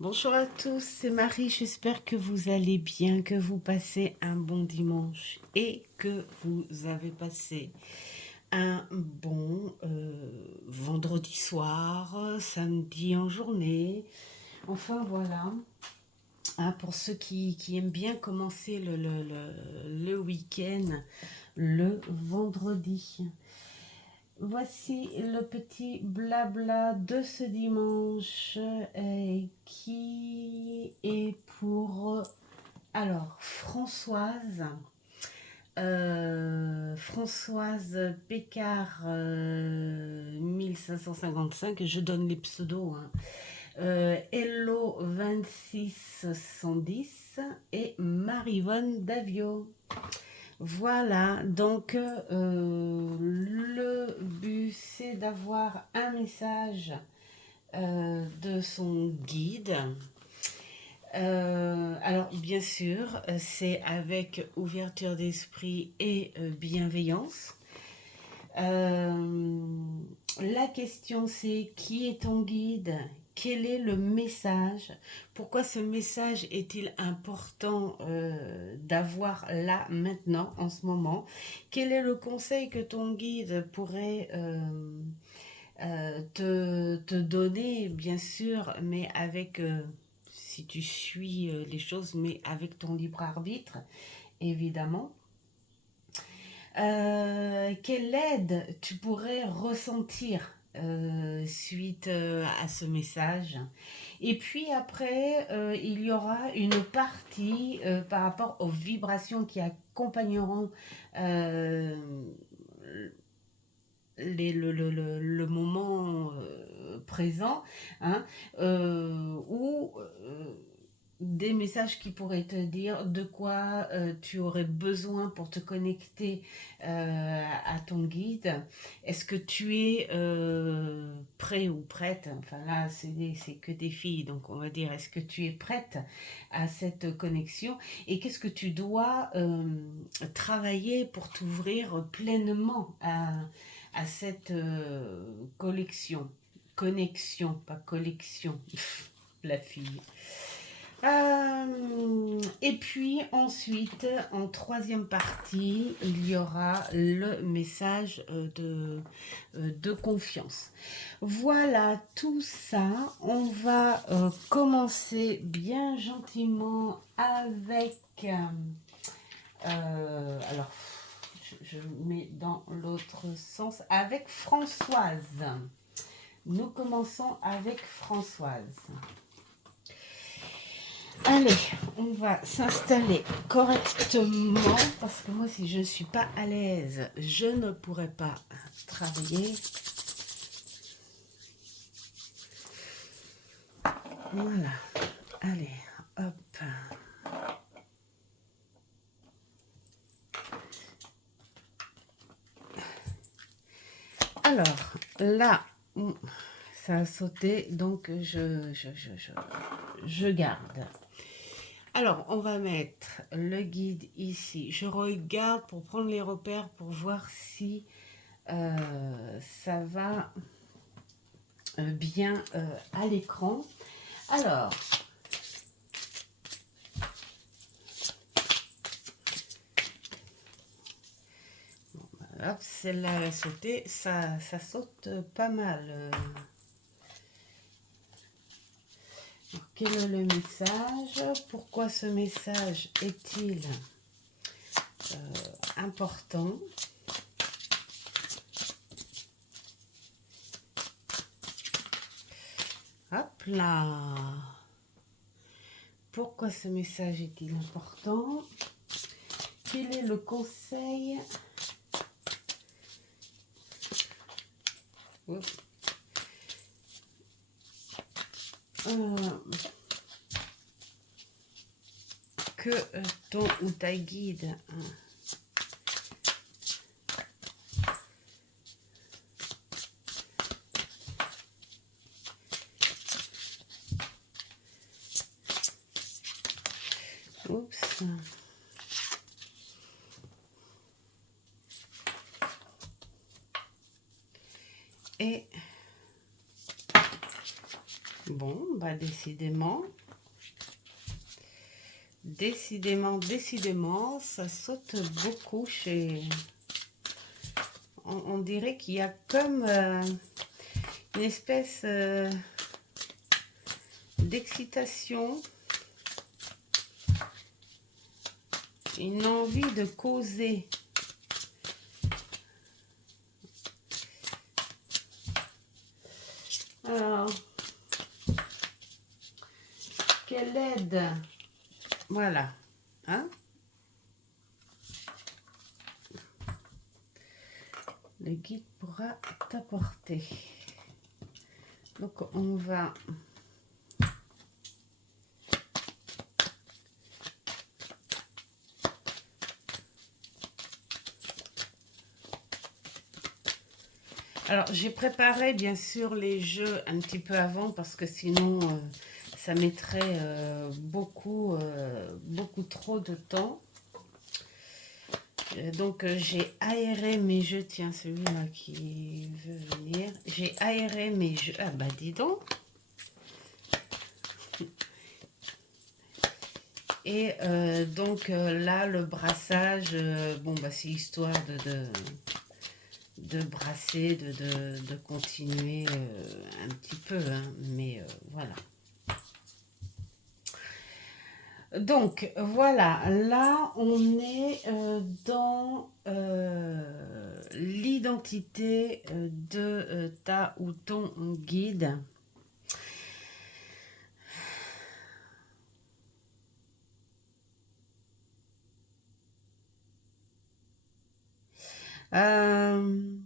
Bonjour à tous, c'est Marie, j'espère que vous allez bien, que vous passez un bon dimanche et que vous avez passé un bon vendredi soir, samedi en journée. Enfin voilà. Pour ceux qui aiment bien commencer le week-end le vendredi. Voici le petit blabla de ce dimanche qui est pour Françoise. Françoise Pécard 1555, je donne les pseudos, hein. Hello 2610 et Marivonne Davio. Voilà, donc le but c'est d'avoir un message de son guide. Alors bien sûr, c'est avec ouverture d'esprit et bienveillance. La question c'est qui est ton guide? Quel est le message? Pourquoi ce message est-il important d'avoir là, maintenant, en ce moment? Quel est le conseil que ton guide pourrait te donner, bien sûr, mais avec, si tu suis les choses, mais avec ton libre arbitre, évidemment. Quelle aide tu pourrais ressentir suite à ce message? Et puis après, il y aura une partie par rapport aux vibrations qui accompagneront euh, le moment présent, hein, ou des messages qui pourraient te dire de quoi tu aurais besoin pour te connecter à ton guide. Est-ce que tu es prêt ou prête? Enfin là, c'est que des filles, donc on va dire, est-ce que tu es prête à cette connexion? Et qu'est-ce que tu dois travailler pour t'ouvrir pleinement à cette connexion, pas collection, la fille. Et puis ensuite, en troisième partie, il y aura le message de confiance. Voilà tout ça. On va commencer bien gentiment avec... alors, je mets dans l'autre sens, avec Françoise. Nous commençons avec Françoise. Allez, on va s'installer correctement parce que moi, si je ne suis pas à l'aise, je ne pourrai pas travailler. Voilà. Allez, hop. Alors, là, ça a sauté, donc je garde. Alors, on va mettre le guide ici. Je regarde pour prendre les repères pour voir si ça va bien à l'écran. Alors, hop, celle-là elle a sauté. Ça saute pas mal. Alors, quel est le message? Pourquoi ce message est-il important? Hop là. Pourquoi ce message est-il important? Quel est le conseil? Que ton ou ta guide oups. Et Bon, bah décidément, ça saute beaucoup chez... On dirait qu'il y a comme une espèce d'excitation, une envie de causer. Alors, quelle aide, voilà, hein? Le guide pourra t'apporter. Donc, on va... Alors, j'ai préparé bien sûr les jeux un petit peu avant parce que sinon, ça mettrait beaucoup trop de temps. Donc, j'ai aéré mes jeux. Tiens, celui-là qui veut venir. J'ai aéré mes jeux. Ah bah, dis donc. Et donc, là, le brassage, bon, bah, c'est histoire de brasser, de continuer un petit peu, hein, mais voilà. Donc voilà, là on est dans l'identité de ta ou ton guide. Euh,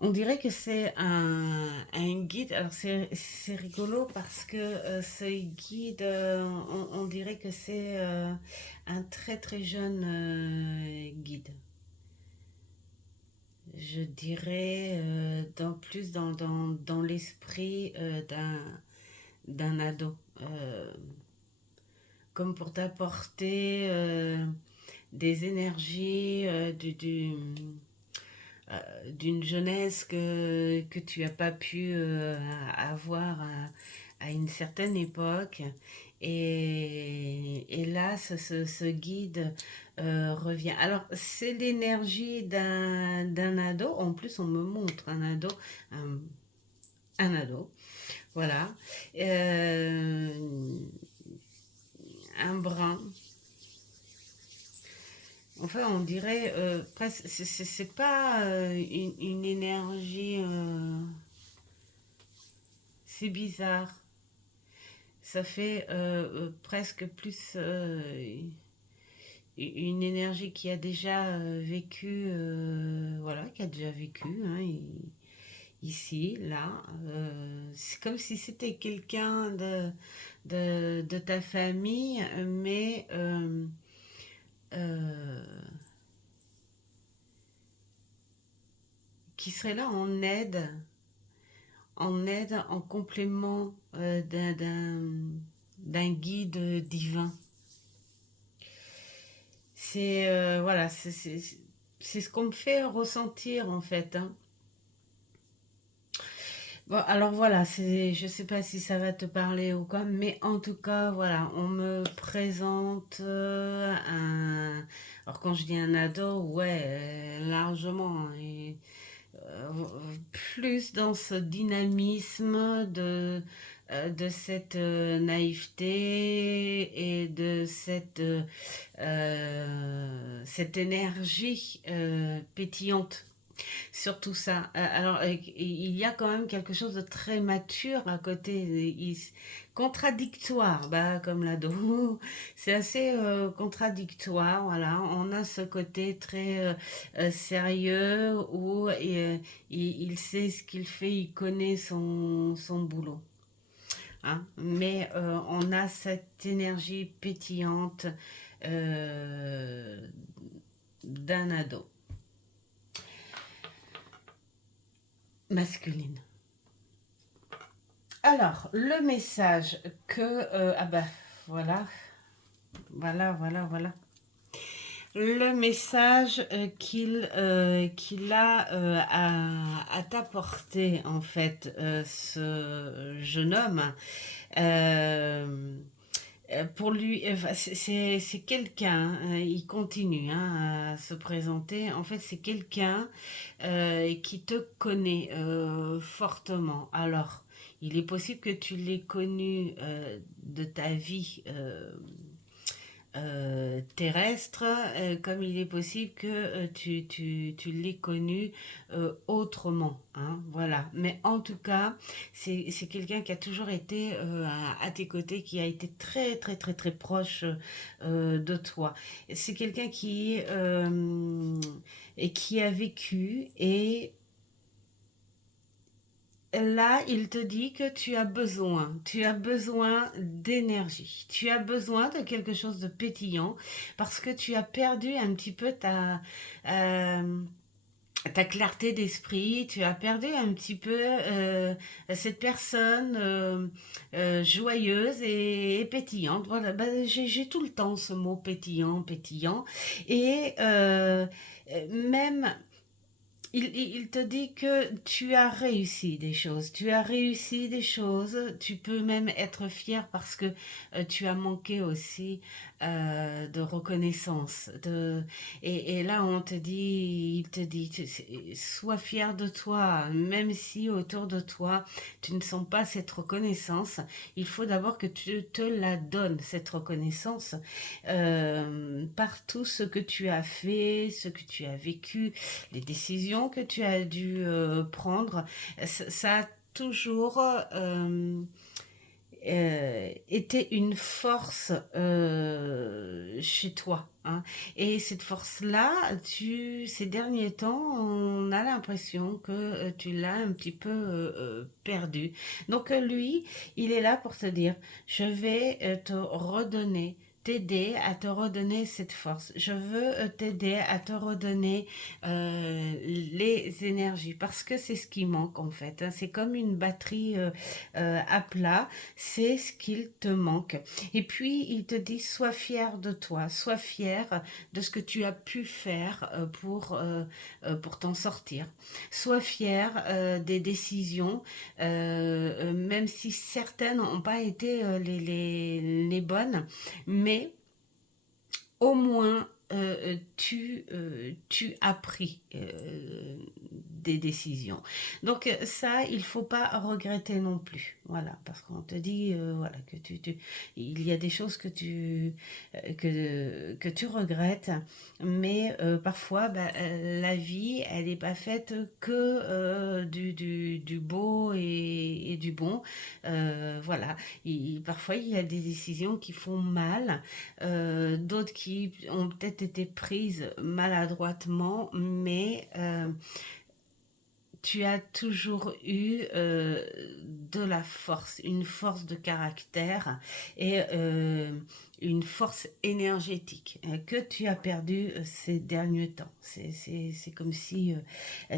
On dirait que c'est un guide. Alors c'est rigolo parce que ce guide, on dirait que c'est un très très jeune guide. Je dirais plus dans l'esprit d'un ado. Comme pour t'apporter des énergies d'une jeunesse que tu n'as pas pu avoir à une certaine époque. Et là, ce guide revient. Alors, c'est l'énergie d'un ado. En plus, on me montre un, un ado. Voilà. Euh, un brin. Enfin, on dirait presque, c'est pas une énergie, c'est bizarre. Ça fait presque plus une énergie qui a déjà vécu, voilà, qui a déjà vécu, hein, ici, là. C'est comme si c'était quelqu'un de ta famille, mais euh, qui serait là en complément d'un guide divin. C'est voilà, c'est ce qu'on me fait ressentir en fait, hein. Bon, alors voilà, je sais pas si ça va te parler ou quoi, mais en tout cas, voilà, on me présente Alors quand je dis un ado, ouais, largement, hein, euh, plus dans ce dynamisme de cette naïveté et de cette énergie pétillante. Surtout ça. Alors, il y a quand même quelque chose de très mature à côté, contradictoire, bah, comme l'ado. C'est assez contradictoire, voilà. On a ce côté très sérieux où il sait ce qu'il fait, il connaît son boulot, hein. Mais on a cette énergie pétillante euh, d'un ado masculine. Alors, le message que... ah bah, voilà, voilà. le message qu'il a à t'apporter, en fait, ce jeune homme, euh, pour lui, enfin, c'est quelqu'un, il continue hein, à se présenter. En fait, c'est quelqu'un qui te connaît fortement. Alors, il est possible que tu l'aies connu de ta vie terrestre, comme il est possible que tu l'aies connu autrement. Hein, voilà. Mais en tout cas, c'est quelqu'un qui a toujours été à tes côtés, qui a été très, très, très, très proche de toi. C'est quelqu'un et qui a vécu et là, il te dit que tu as besoin d'énergie, tu as besoin de quelque chose de pétillant parce que tu as perdu un petit peu euh, ta clarté d'esprit, tu as perdu un petit peu cette personne joyeuse et pétillante. Voilà, ben, j'ai tout le temps ce mot pétillant, pétillant. Et même il te dit que tu as réussi des choses, tu as réussi des choses, tu peux même être fier parce que tu as manqué aussi de reconnaissance. Et là, il te dit, sois fier de toi, même si autour de toi, tu ne sens pas cette reconnaissance, il faut d'abord que tu te la donnes, cette reconnaissance, par tout ce que tu as fait, ce que tu as vécu, les décisions que tu as dû prendre, ça a toujours été une force chez toi. Hein. Et cette force-là, ces derniers temps, on a l'impression que tu l'as un petit peu perdue. Donc lui, il est là pour te dire, je vais te redonner t'aider à te redonner cette force. Je veux t'aider à te redonner les énergies parce que c'est ce qui manque en fait. Hein. C'est comme une batterie à plat, c'est ce qu'il te manque. Et puis il te dit sois fier de toi, sois fier de ce que tu as pu faire pour t'en sortir. Sois fier des décisions, même si certaines n'ont pas été les bonnes, mais au moins tu as pris des décisions. Donc ça, il faut pas regretter non plus. Voilà, parce qu'on te dit voilà que il y a des choses que tu regrettes, mais parfois bah, la vie, elle n'est pas faite que du beau et du bon. Voilà, parfois il y a des décisions qui font mal, d'autres qui ont peut-être été prises maladroitement, mais tu as toujours eu de la force, une force de caractère et une force énergétique que tu as perdue ces derniers temps. C'est comme si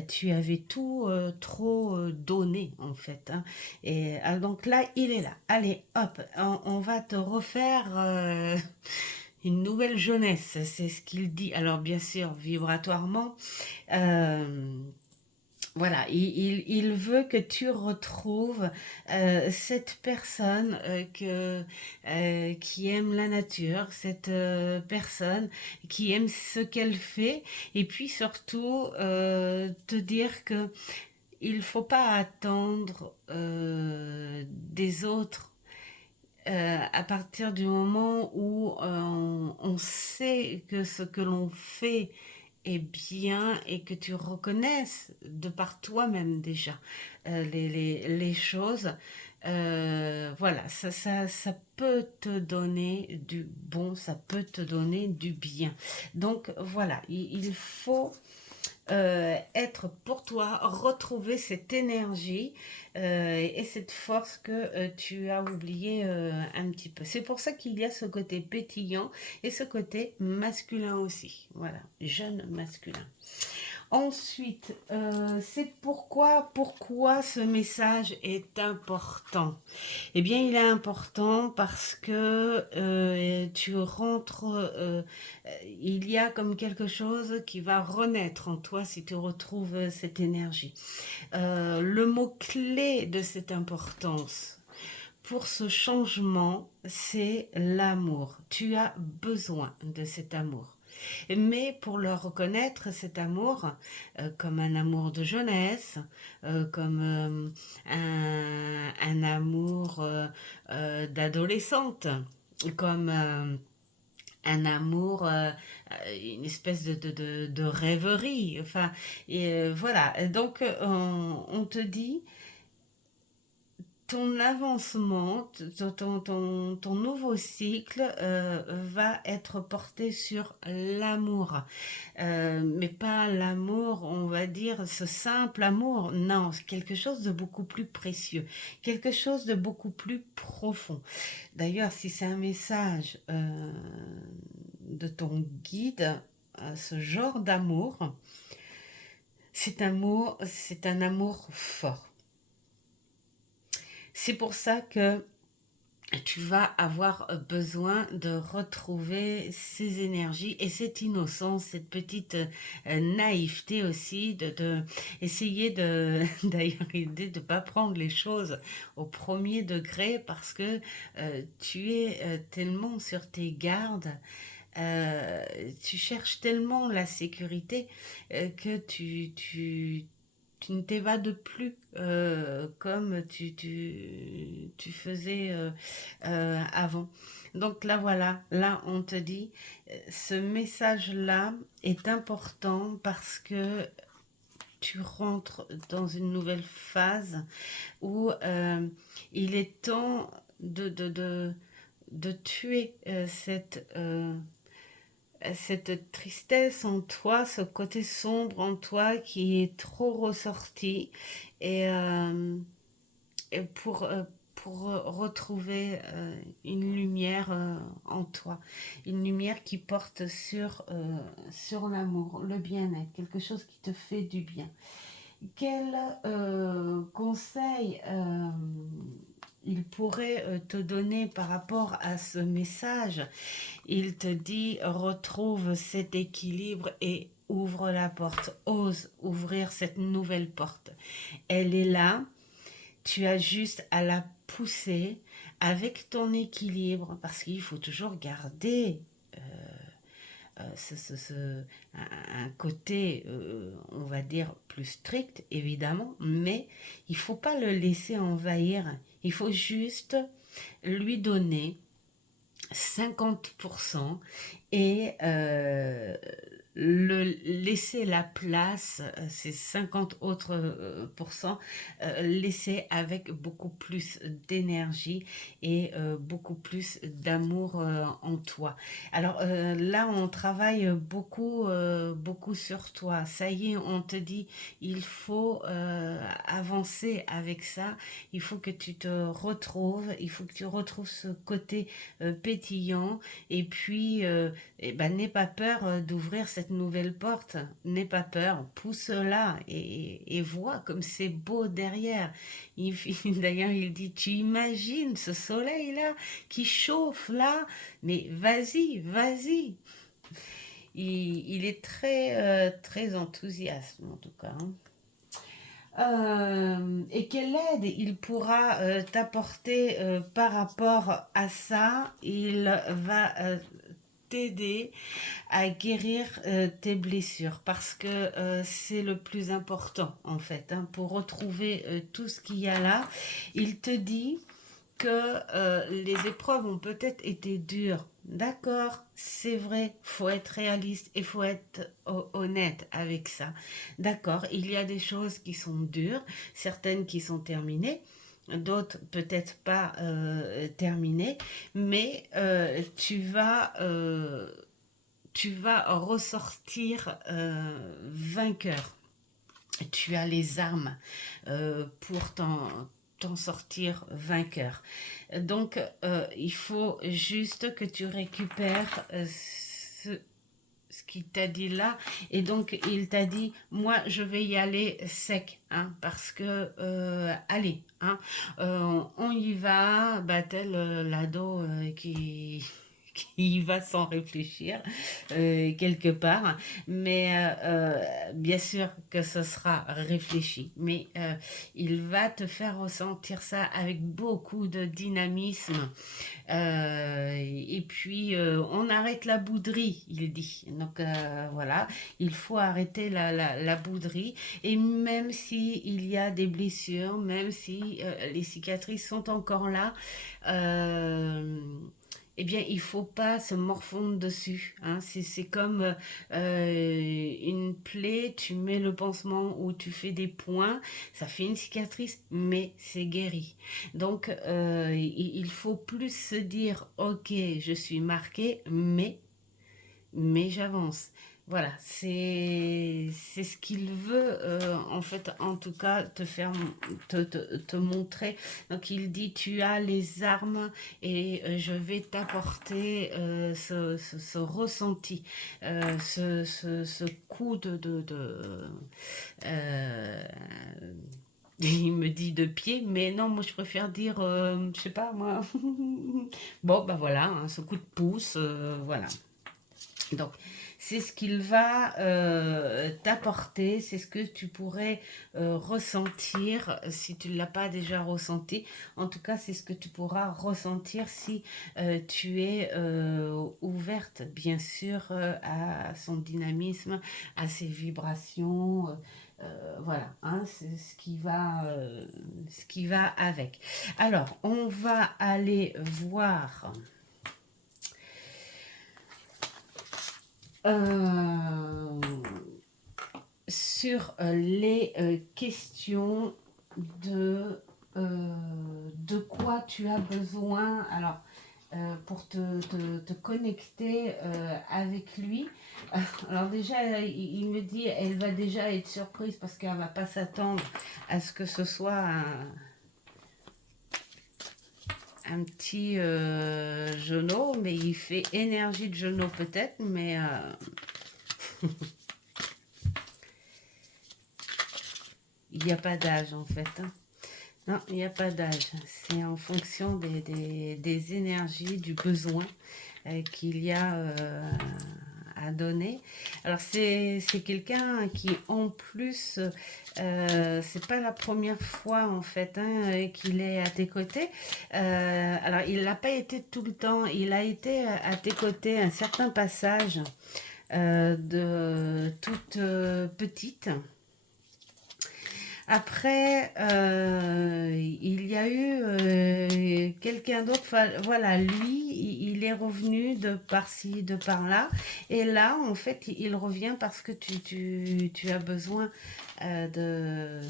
tu avais tout trop donné en fait. Hein. Et donc là, il est là. Allez, hop, on va te refaire une nouvelle jeunesse. C'est ce qu'il dit. Alors bien sûr, vibratoirement. Euh, voilà, il veut que tu retrouves cette personne qui aime la nature, cette personne qui aime ce qu'elle fait, et puis surtout te dire que il faut pas attendre des autres à partir du moment où on sait que ce que l'on fait est bien et que tu reconnaisses de par toi-même déjà les choses, voilà, ça peut te donner du bon, ça peut te donner du bien. Donc voilà, il faut être pour toi, retrouver cette énergie et cette force que tu as oublié un petit peu. C'est pour ça qu'il y a ce côté pétillant et ce côté masculin aussi. Voilà, jeune masculin. Ensuite, c'est pourquoi ce message est important. Eh bien, il est important parce que tu rentres, il y a comme quelque chose qui va renaître en toi si tu retrouves cette énergie. Le mot-clé de cette importance pour ce changement, c'est l'amour. Tu as besoin de cet amour. Mais pour le reconnaître, cet amour, comme un amour de jeunesse, comme un amour d'adolescente, comme un amour, une espèce de rêverie. Enfin, et voilà. Donc, on te dit, ton avancement, ton nouveau cycle va être porté sur l'amour. Mais pas l'amour, on va dire, ce simple amour. Non, c'est quelque chose de beaucoup plus précieux, quelque chose de beaucoup plus profond. D'ailleurs, si c'est un message de ton guide, ce genre d'amour, c'est un amour fort. C'est pour ça que tu vas avoir besoin de retrouver ces énergies et cette innocence, cette petite naïveté aussi, essayer de, d'ailleurs, l'idée de ne pas prendre les choses au premier degré parce que tu es tellement sur tes gardes. Tu cherches tellement la sécurité que tu ne t'évades plus comme tu faisais avant. Donc là, voilà, là, on te dit, ce message-là est important parce que tu rentres dans une nouvelle phase où il est temps de tuer cette tristesse en toi, ce côté sombre en toi qui est trop ressorti et, euh, et pour retrouver une lumière en toi, une lumière qui porte sur l'amour, le bien-être, quelque chose qui te fait du bien. Quel conseil il pourrait te donner par rapport à ce message? Il te dit retrouve cet équilibre et ouvre la porte, ose ouvrir cette nouvelle porte. Elle est là, tu as juste à la pousser avec ton équilibre parce qu'il faut toujours garder un côté, on va dire, plus strict, évidemment, mais il ne faut pas le laisser envahir. Il faut juste lui donner 50% et le laisser la place, ces 50 autres pourcents, laisser avec beaucoup plus d'énergie et beaucoup plus d'amour en toi. Alors là, on travaille beaucoup sur toi. Ça y est, on te dit, il faut avancer avec ça. Il faut que tu te retrouves, il faut que tu retrouves ce côté pétillant et puis eh ben, n'aie pas peur d'ouvrir cette nouvelle porte, n'aie pas peur, pousse-la et vois comme c'est beau derrière. D'ailleurs, il dit, tu imagines ce soleil-là qui chauffe là, mais vas-y, vas-y. Il est très enthousiaste en tout cas. Hein. Et quelle aide il pourra t'apporter par rapport à ça? Il va t'aider à guérir tes blessures parce que c'est le plus important en fait. Hein, pour retrouver tout ce qu'il y a là, il te dit que les épreuves ont peut-être été dures. D'accord, c'est vrai, faut être réaliste et faut être honnête avec ça. D'accord, il y a des choses qui sont dures, certaines qui sont terminées, d'autres peut-être pas terminées, mais tu vas ressortir vainqueur. Tu as les armes pour t'en sortir vainqueur. Donc, il faut juste que tu récupères ce qu'il t'a dit là. Et donc, il t'a dit, moi, je vais y aller sec, hein, parce que, allez, hein, on y va, bah, tel l'ado qui y va sans réfléchir, quelque part. Mais bien sûr que ce sera réfléchi, mais il va te faire ressentir ça avec beaucoup de dynamisme. Et puis, on arrête la bouderie, il dit. Donc, voilà, il faut arrêter la bouderie. Et même si il y a des blessures, même si les cicatrices sont encore là, euh, eh bien, il faut pas se morfondre dessus, hein. C'est comme une plaie, tu mets le pansement ou tu fais des points, ça fait une cicatrice, mais c'est guéri. Donc, il faut plus se dire, ok, je suis marqué, mais j'avance. Voilà, c'est ce qu'il veut, en fait, en tout cas, te faire, te montrer. Donc, il dit, tu as les armes et je vais t'apporter ce ressenti, ce coup euh, il me dit de pied, mais non, moi je préfère dire, je sais pas moi. Bon, bah voilà, hein, ce coup de pouce, voilà. Donc, c'est ce qu'il va t'apporter, c'est ce que tu pourrais ressentir si tu ne l'as pas déjà ressenti. En tout cas, c'est ce que tu pourras ressentir si tu es ouverte, bien sûr, à son dynamisme, à ses vibrations. Voilà, hein, c'est ce qui va avec. Alors, on va aller voir euh, sur les questions de, euh, de quoi tu as besoin. Alors, pour te connecter avec lui. Alors déjà, il me dit, elle va déjà être surprise parce qu'elle va pas s'attendre à ce que ce soit un petit genou, mais il fait énergie de genou peut-être, mais il n'y a pas d'âge en fait, hein. Non, il n'y a pas d'âge. C'est en fonction des énergies, du besoin qu'il y a à donner. Alors c'est quelqu'un qui en plus, c'est pas la première fois en fait, hein, qu'il est à tes côtés. Alors il n'a pas été tout le temps, il a été à tes côtés un certain passage de toute petite. Après, il y a eu quelqu'un d'autre. Voilà, lui, il est revenu de par-ci, de par-là. Et là, en fait, il revient parce que tu as besoin de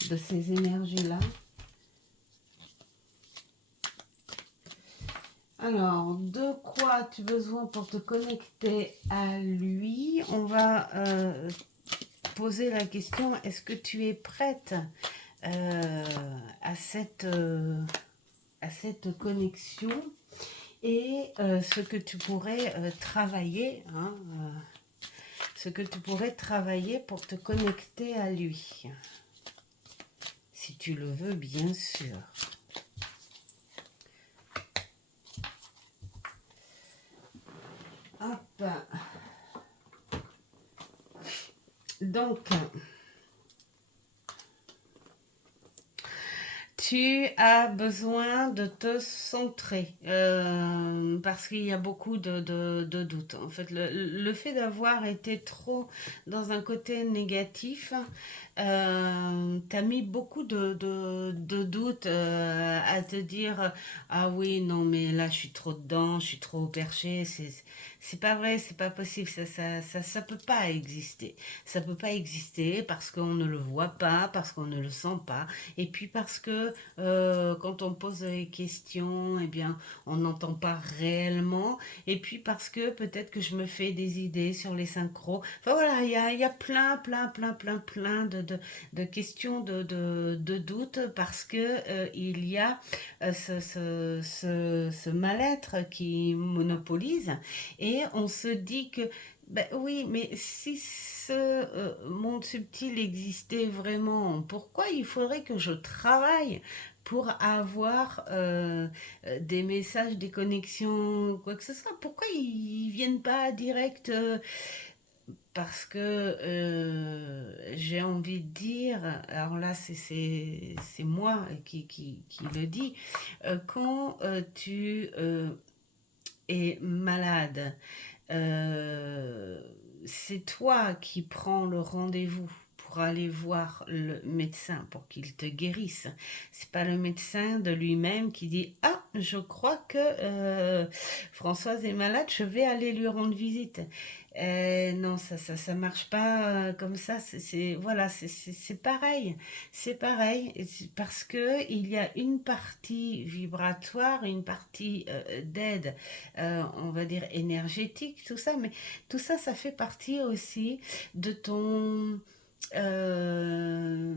ces énergies-là. Alors, de quoi as-tu besoin pour te connecter à lui? On va poser la question, est-ce que tu es prête euh, à cette connexion et ce que tu pourrais travailler, hein, ce que tu pourrais travailler pour te connecter à lui, si tu le veux, bien sûr. Hop. Donc, tu as besoin de te centrer parce qu'il y a beaucoup de doutes. En fait, le fait d'avoir été trop dans un côté négatif t'as mis beaucoup de doutes à te dire ah oui, non, mais là je suis trop dedans, je suis trop perché. C'est pas vrai, c'est pas possible, ça peut pas exister. Ça peut pas exister parce qu'on ne le voit pas, parce qu'on ne le sent pas. Et puis parce que quand on pose des questions, eh bien, on n'entend pas réellement. Et puis parce que peut-être que je me fais des idées sur les synchros. Enfin voilà, il y a plein de questions, de doutes, parce que il y a ce mal-être qui monopolise, et on se dit que, ben oui, mais si ce monde subtil existait vraiment, pourquoi il faudrait que je travaille pour avoir des messages, des connexions, quoi que ce soit? Pourquoi ils viennent pas direct parce que j'ai envie de dire, alors là c'est moi qui le dis, quand tu es malade, euh, c'est toi qui prends le rendez-vous pour aller voir le médecin pour qu'il te guérisse. C'est pas le médecin de lui-même qui dit ah je crois que Françoise est malade, je vais aller lui rendre visite. Non, ça marche pas comme ça. Voilà, c'est pareil, c'est pareil parce que il y a une partie vibratoire, une partie d'aide, on va dire énergétique, tout ça, mais tout ça, ça fait partie aussi de euh,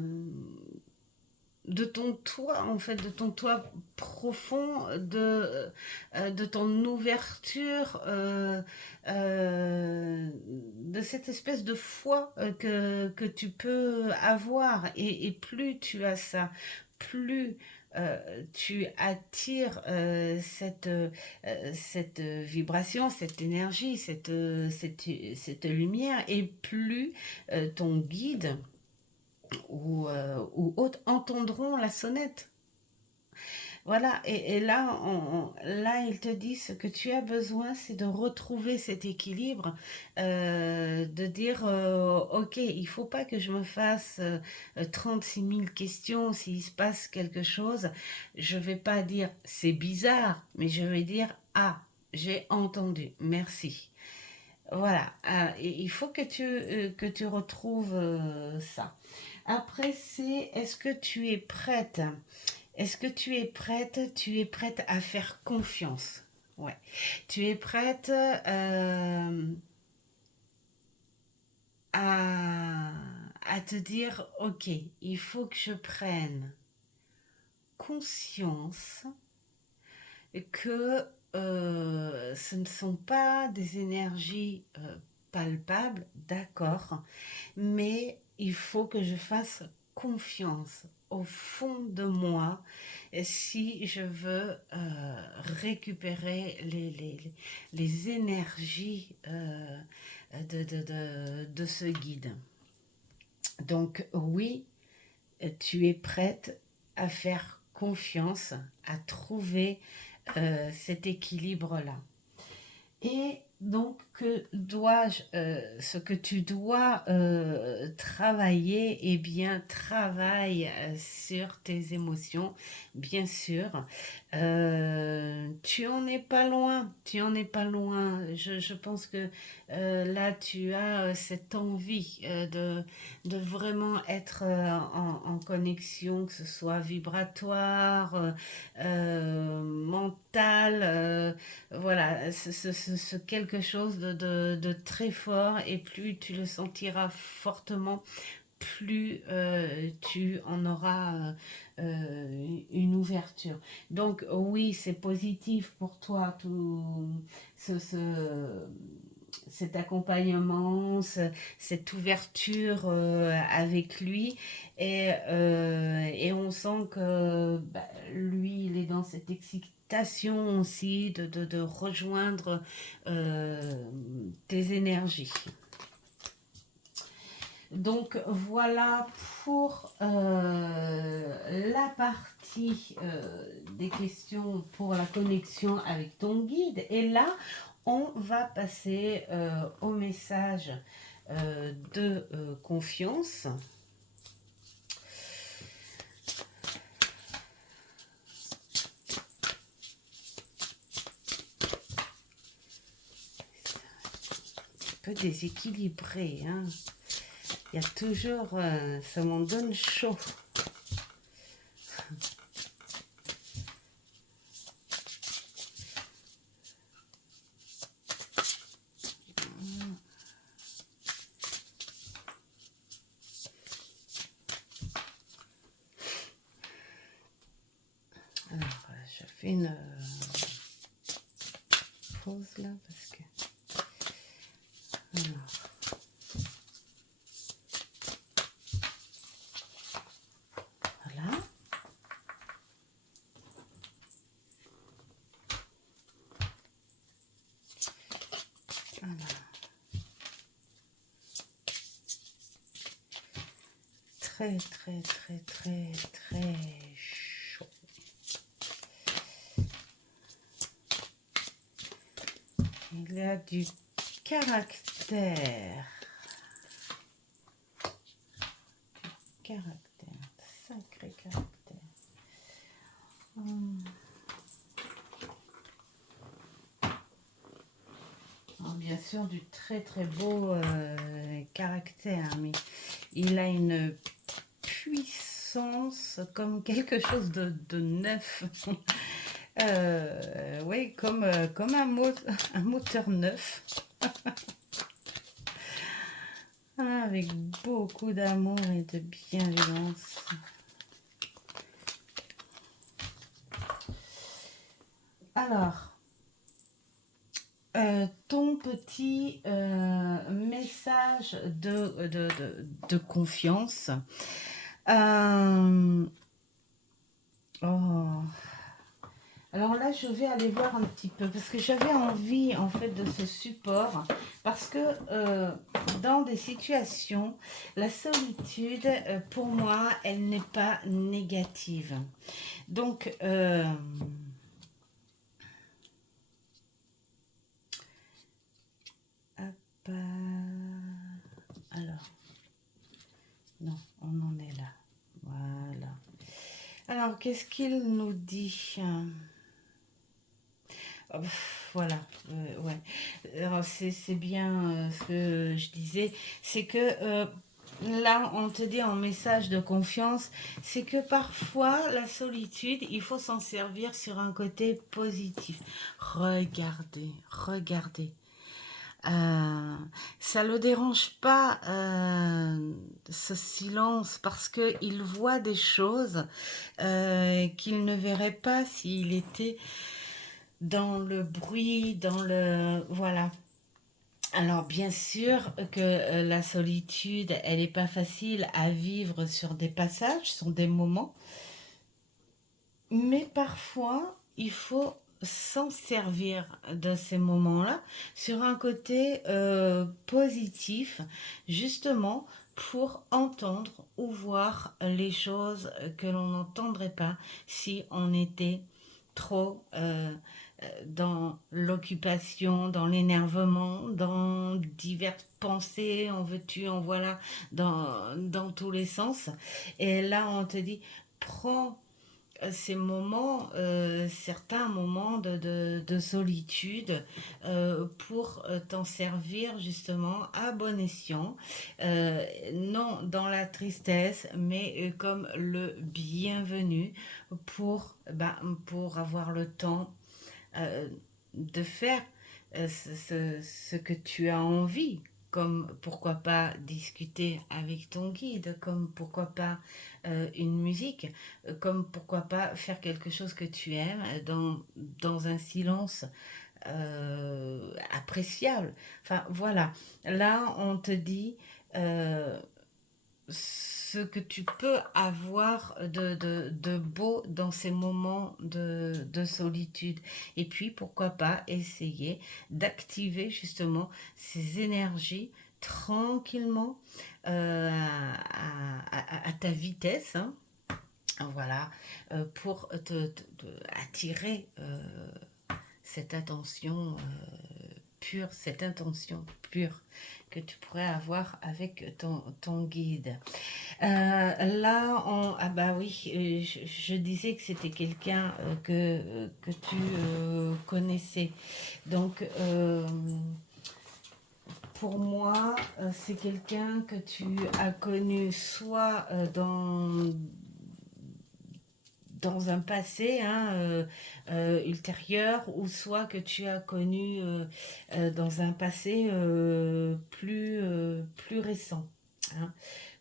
ton toi, en fait, de ton toi profond, de ton ouverture, de cette espèce de foi que tu peux avoir. Et plus tu as ça, plus tu attires cette vibration, cette énergie, cette lumière, et plus ton guide ou autres entendront la sonnette. Voilà, et là, là, il te dit ce que tu as besoin, c'est de retrouver cet équilibre, de dire, ok, il faut pas que je me fasse 36 000 questions s'il se passe quelque chose. Je vais pas dire c'est bizarre, mais je vais dire ah, j'ai entendu, merci. Voilà, il faut que tu retrouves ça. Après, c'est est-ce que tu es prête? Est-ce que tu es prête? Tu es prête à faire confiance? Ouais. Tu es prête à, à te dire, ok, il faut que je prenne conscience que ce ne sont pas des énergies palpables, d'accord, mais il faut que je fasse confiance au fond de moi si je veux récupérer les énergies de ce guide. Donc oui, tu es prête à faire confiance, à trouver cet équilibre-là. Et donc, ce que tu dois travailler, eh bien, travaille sur tes émotions, bien sûr. Tu en es pas loin, tu en es pas loin. Je pense que là, tu as cette envie de vraiment être en connexion, que ce soit vibratoire, mental, voilà, ce quelque chose de très fort, et plus tu le sentiras fortement, plus tu en auras une ouverture. Donc oui, c'est positif pour toi, tout ce, ce- cet accompagnement, cette ouverture avec lui. Et on sent que bah, lui, il est dans cette excitation aussi de rejoindre tes énergies. Donc voilà pour la partie des questions pour la connexion avec ton guide. Et là, on va passer au message de confiance. Un peu déséquilibré, hein. Il y a toujours, ça m'en donne chaud. une pause là parce que alors, voilà. Voilà. Très très très très très chaud. Il a du caractère. Caractère, sacré caractère. Alors, bien sûr, du très très beau caractère, mais il a une puissance comme quelque chose de neuf. Oui, comme un moteur neuf. Avec beaucoup d'amour et de bienveillance. Alors, ton petit message de confiance. Oh. Alors là, je vais aller voir un petit peu, parce que j'avais envie, en fait, de ce support, parce que dans des situations, la solitude, pour moi, elle n'est pas négative. Donc, hop, alors, non, on en est là. Voilà. Alors, qu'est-ce qu'il nous dit? Voilà, ouais. Alors, c'est bien ce que je disais, c'est que là, on te dit en message de confiance, c'est que parfois, la solitude, il faut s'en servir sur un côté positif. Regardez, regardez. Ça ne le dérange pas, ce silence, parce qu'il voit des choses qu'il ne verrait pas s'il était dans le bruit, dans le... Voilà. Alors bien sûr que la solitude, elle n'est pas facile à vivre sur des passages, sur des moments, mais parfois, il faut s'en servir de ces moments-là sur un côté positif, justement pour entendre ou voir les choses que l'on n'entendrait pas si on était trop dans l'occupation, dans l'énervement, dans diverses pensées, en veux-tu, en voilà, dans tous les sens. Et là, on te dit, prends ces moments, certains moments de solitude pour t'en servir justement à bon escient, non dans la tristesse, mais comme le bienvenu pour avoir le temps de faire ce que tu as envie, comme pourquoi pas discuter avec ton guide, comme pourquoi pas une musique, comme pourquoi pas faire quelque chose que tu aimes dans un silence appréciable. Enfin voilà, là on te dit ce que tu peux avoir de beau dans ces moments de solitude. Et puis, pourquoi pas essayer d'activer justement ces énergies tranquillement à ta vitesse, hein, voilà, pour attirer cette attention pure, cette intention pure que tu pourrais avoir avec ton guide. Ah bah oui, je disais que c'était quelqu'un que tu connaissais. Donc, pour moi, c'est quelqu'un que tu as connu soit dans un passé ultérieur, ou soit que tu as connu dans un passé plus récent. Hein.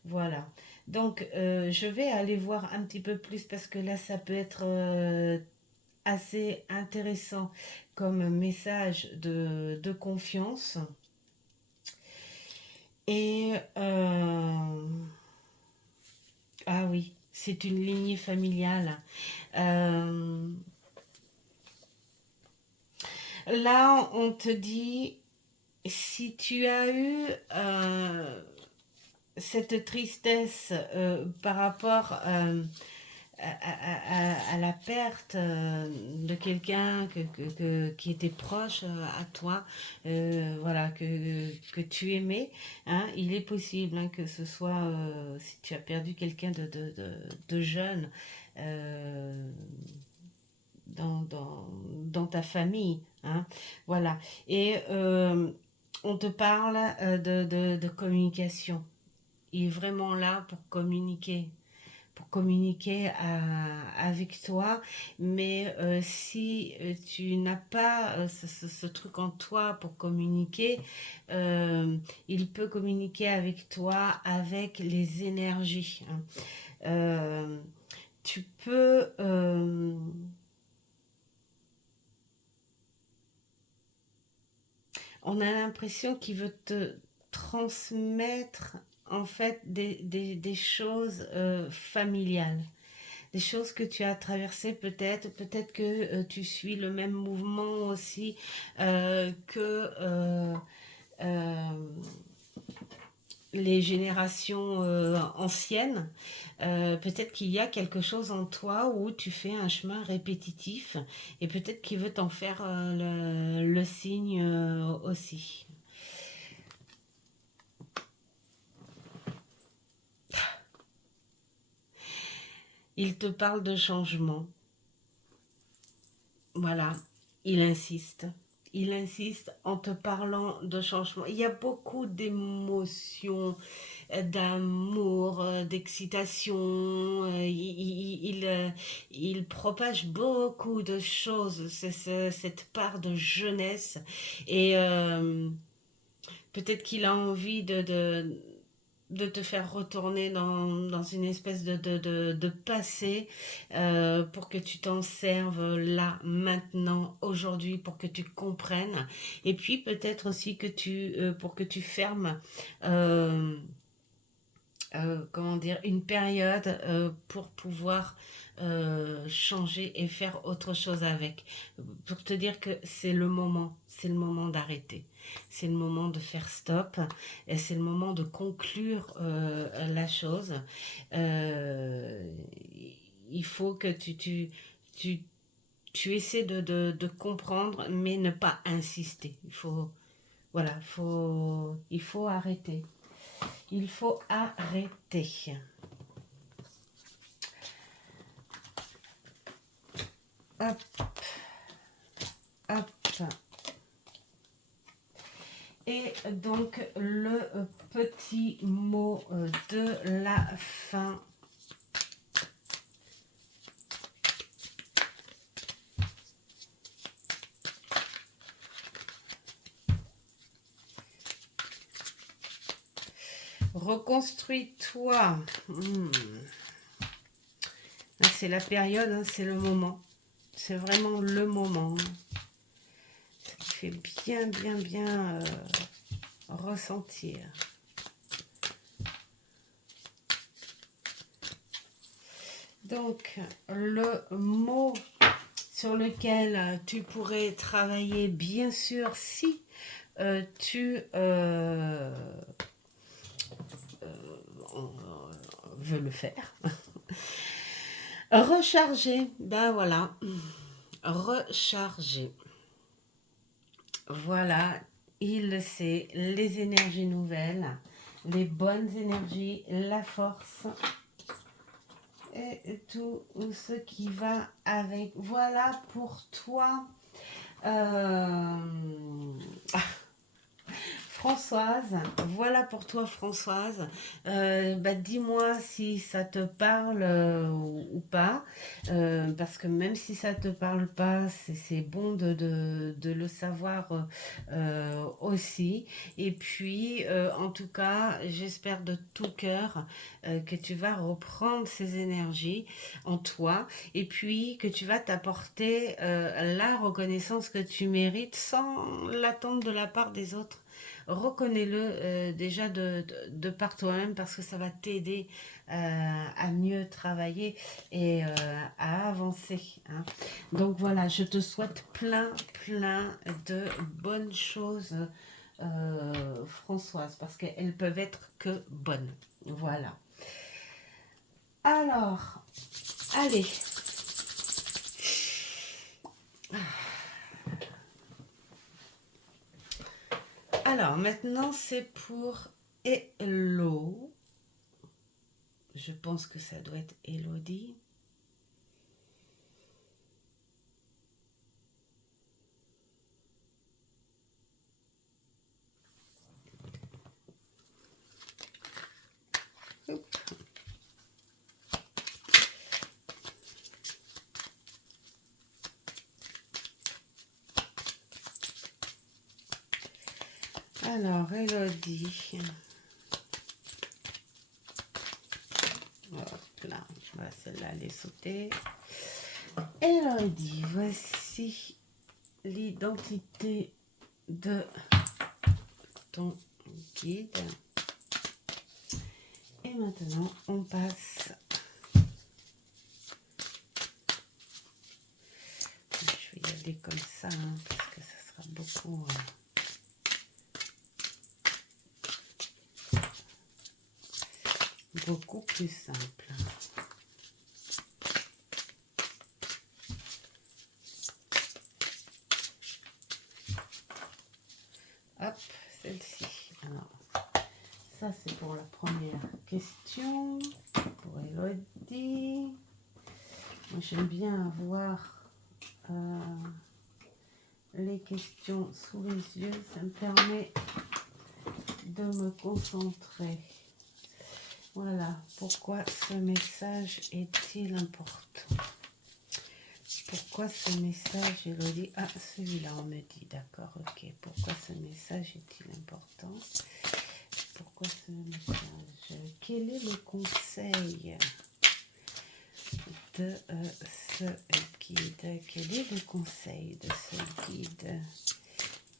Voilà. Donc, je vais aller voir un petit peu plus parce que là, ça peut être assez intéressant comme message de confiance. Et ah oui, c'est une lignée familiale. Euh, Là, on te dit, si tu as eu cette tristesse par rapport à la perte de quelqu'un qui était proche à toi, voilà, que tu aimais, hein, il est possible hein, que ce soit, si tu as perdu quelqu'un de jeune, euh, dans ta famille, hein, voilà. Et on te parle de communication. Il est vraiment là pour communiquer avec toi. Mais si tu n'as pas ce truc en toi pour communiquer, il peut communiquer avec toi avec les énergies, hein. Tu peux... on a l'impression qu'il veut te transmettre en fait des choses familiales, des choses que tu as traversées peut-être que tu suis le même mouvement aussi que euh, les générations anciennes. Peut-être qu'il y a quelque chose en toi où tu fais un chemin répétitif et peut-être qu'il veut t'en faire le signe aussi. Il te parle de changement. Voilà, il insiste. Il insiste en te parlant de changement. Il y a beaucoup d'émotions, d'amour, d'excitation. Il propage beaucoup de choses, cette part de jeunesse. Et peut-être qu'il a envie de te faire retourner dans une espèce de passé pour que tu t'en serves là, maintenant, aujourd'hui, pour que tu comprennes. Et puis peut-être aussi que pour que tu fermes, euh, comment dire, une période pour pouvoir changer et faire autre chose avec. Pour te dire que c'est le moment d'arrêter. C'est le moment de faire stop et c'est le moment de conclure la chose. Euh, il faut que tu, tu essaies de comprendre mais ne pas insister. Voilà, il faut arrêter. Il faut arrêter. Hop, hop. Et donc le petit mot de la fin. Reconstruis-toi. C'est la période, hein, c'est le moment. C'est vraiment le moment. Ça te fait bien ressentir. Donc, le mot sur lequel tu pourrais travailler, bien sûr, si tu veux le faire. Recharger, ben voilà, recharger. Voilà, il le sait, les énergies nouvelles, les bonnes énergies, la force et tout ce qui va avec. Voilà pour toi. Françoise, voilà pour toi Françoise. Dis-moi si ça te parle ou pas. Parce que même si ça te parle pas, c'est bon de le savoir aussi. Et puis, en tout cas, j'espère de tout cœur que tu vas reprendre ces énergies en toi et puis que tu vas t'apporter la reconnaissance que tu mérites sans l'attendre de la part des autres. Reconnais-le déjà de par toi-même parce que ça va t'aider à mieux travailler et à avancer, hein. Donc voilà, je te souhaite plein de bonnes choses, Françoise, parce qu'elles peuvent être que bonnes. Voilà. Alors, allez. Alors, maintenant, c'est pour Hello. Je pense que ça doit être Elodie. Alors, Elodie. Hop là, celle-là, elle est sautée. Elodie, voici l'identité de ton guide. Et maintenant, on passe. Je vais y aller comme ça, hein, parce que ça sera beaucoup plus simple. Hop, celle-ci. Alors, ça c'est pour la première question, pour Elodie. Moi j'aime bien avoir les questions sous les yeux, ça me permet de me concentrer. Voilà, pourquoi ce message est-il important? Pourquoi ce message, Elodie? Ah, celui-là, on me dit, d'accord, ok. Pourquoi ce message est-il important? Pourquoi ce message? Quel est le conseil de ce guide? Quel est le conseil de ce guide?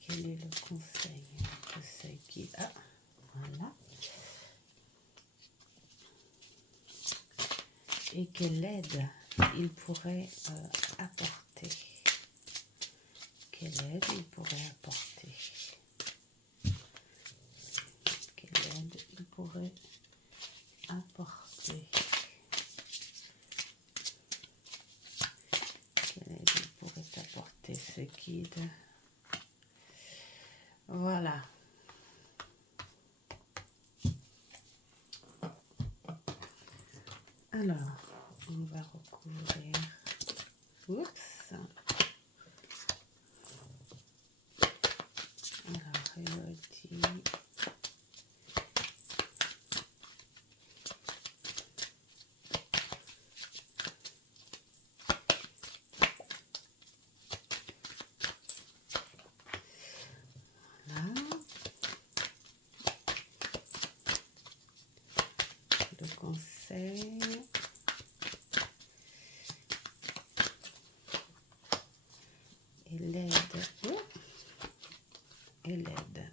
Quel est le conseil de ce guide? Ah, voilà. Et quelle aide il pourrait apporter? Quelle aide il pourrait apporter? Quelle aide il pourrait apporter? Quelle aide il pourrait apporter ce guide? Voilà. Alors, on va recouvrir. Oups. Alors, Elodie. Voilà. Le conseil. Et l'aide. Et l'aide.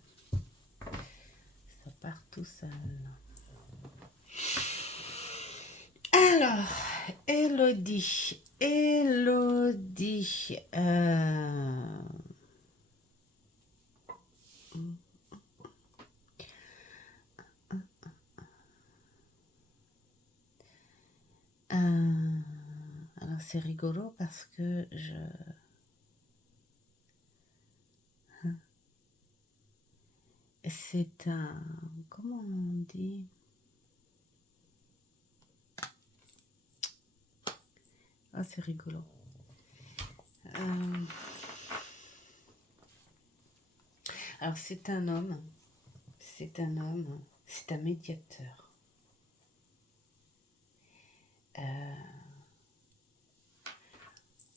Ça part tout seul. Alors, Elodie. Elodie. Alors, c'est rigolo parce que c'est un... Comment on dit? Ah, c'est rigolo. Alors, c'est un homme c'est un homme, c'est un médiateur.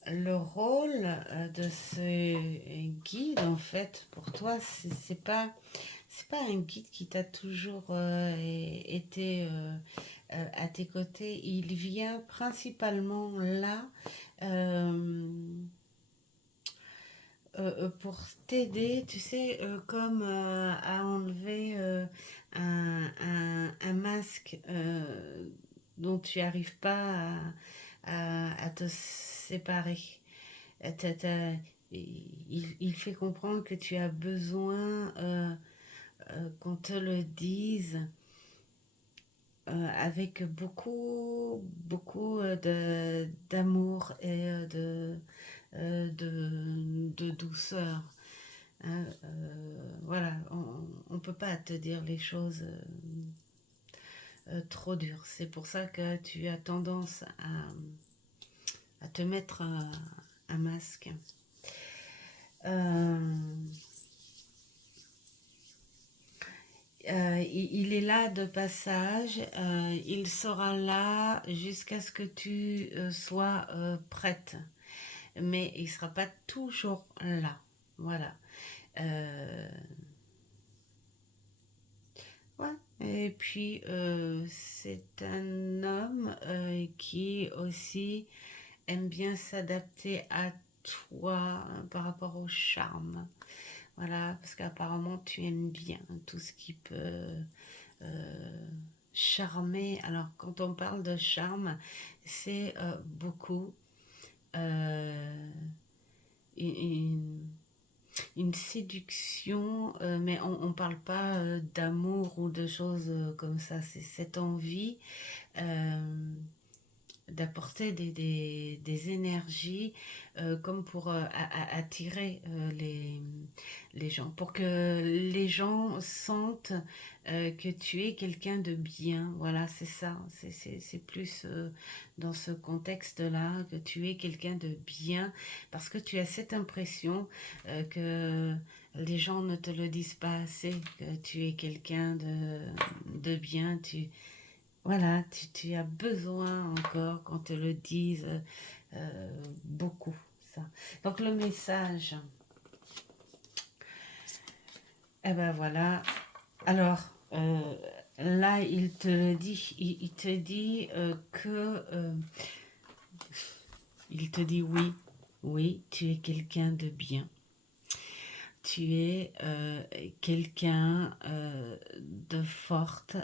Le rôle de ce guide, en fait, pour toi, c'est pas un guide qui t'a toujours été à tes côtés. Il vient principalement là pour t'aider, tu sais, comme à enlever un masque dont tu n'arrives pas à te séparer. T'as- t'as- il fait comprendre que tu as besoin qu'on te le dise avec beaucoup d'amour et de douceur. Hein, voilà, on ne peut pas te dire les choses trop dures. C'est pour ça que tu as tendance à te mettre un masque. Euh, il est là de passage, il sera là jusqu'à ce que tu sois prête, mais il ne sera pas toujours là. Voilà. Euh, ouais. Et puis, c'est un homme qui aussi aime bien s'adapter à toi par rapport au charme. Voilà, parce qu'apparemment tu aimes bien tout ce qui peut euh, charmer. Alors, quand on parle de charme, c'est beaucoup euh, une, une séduction, mais on ne parle pas d'amour ou de choses comme ça. C'est cette envie euh, d'apporter des énergies comme pour attirer les gens, pour que les gens sentent que tu es quelqu'un de bien. Voilà, c'est ça, c'est plus dans ce contexte-là, que tu es quelqu'un de bien, parce que tu as cette impression que les gens ne te le disent pas assez, que tu es quelqu'un de bien, voilà, tu as besoin encore qu'on te le dise beaucoup, ça. Donc le message, eh ben voilà. Alors, là, il te le dit, il te dit que... il te dit oui, oui, tu es quelqu'un de bien. Tu es quelqu'un de forte,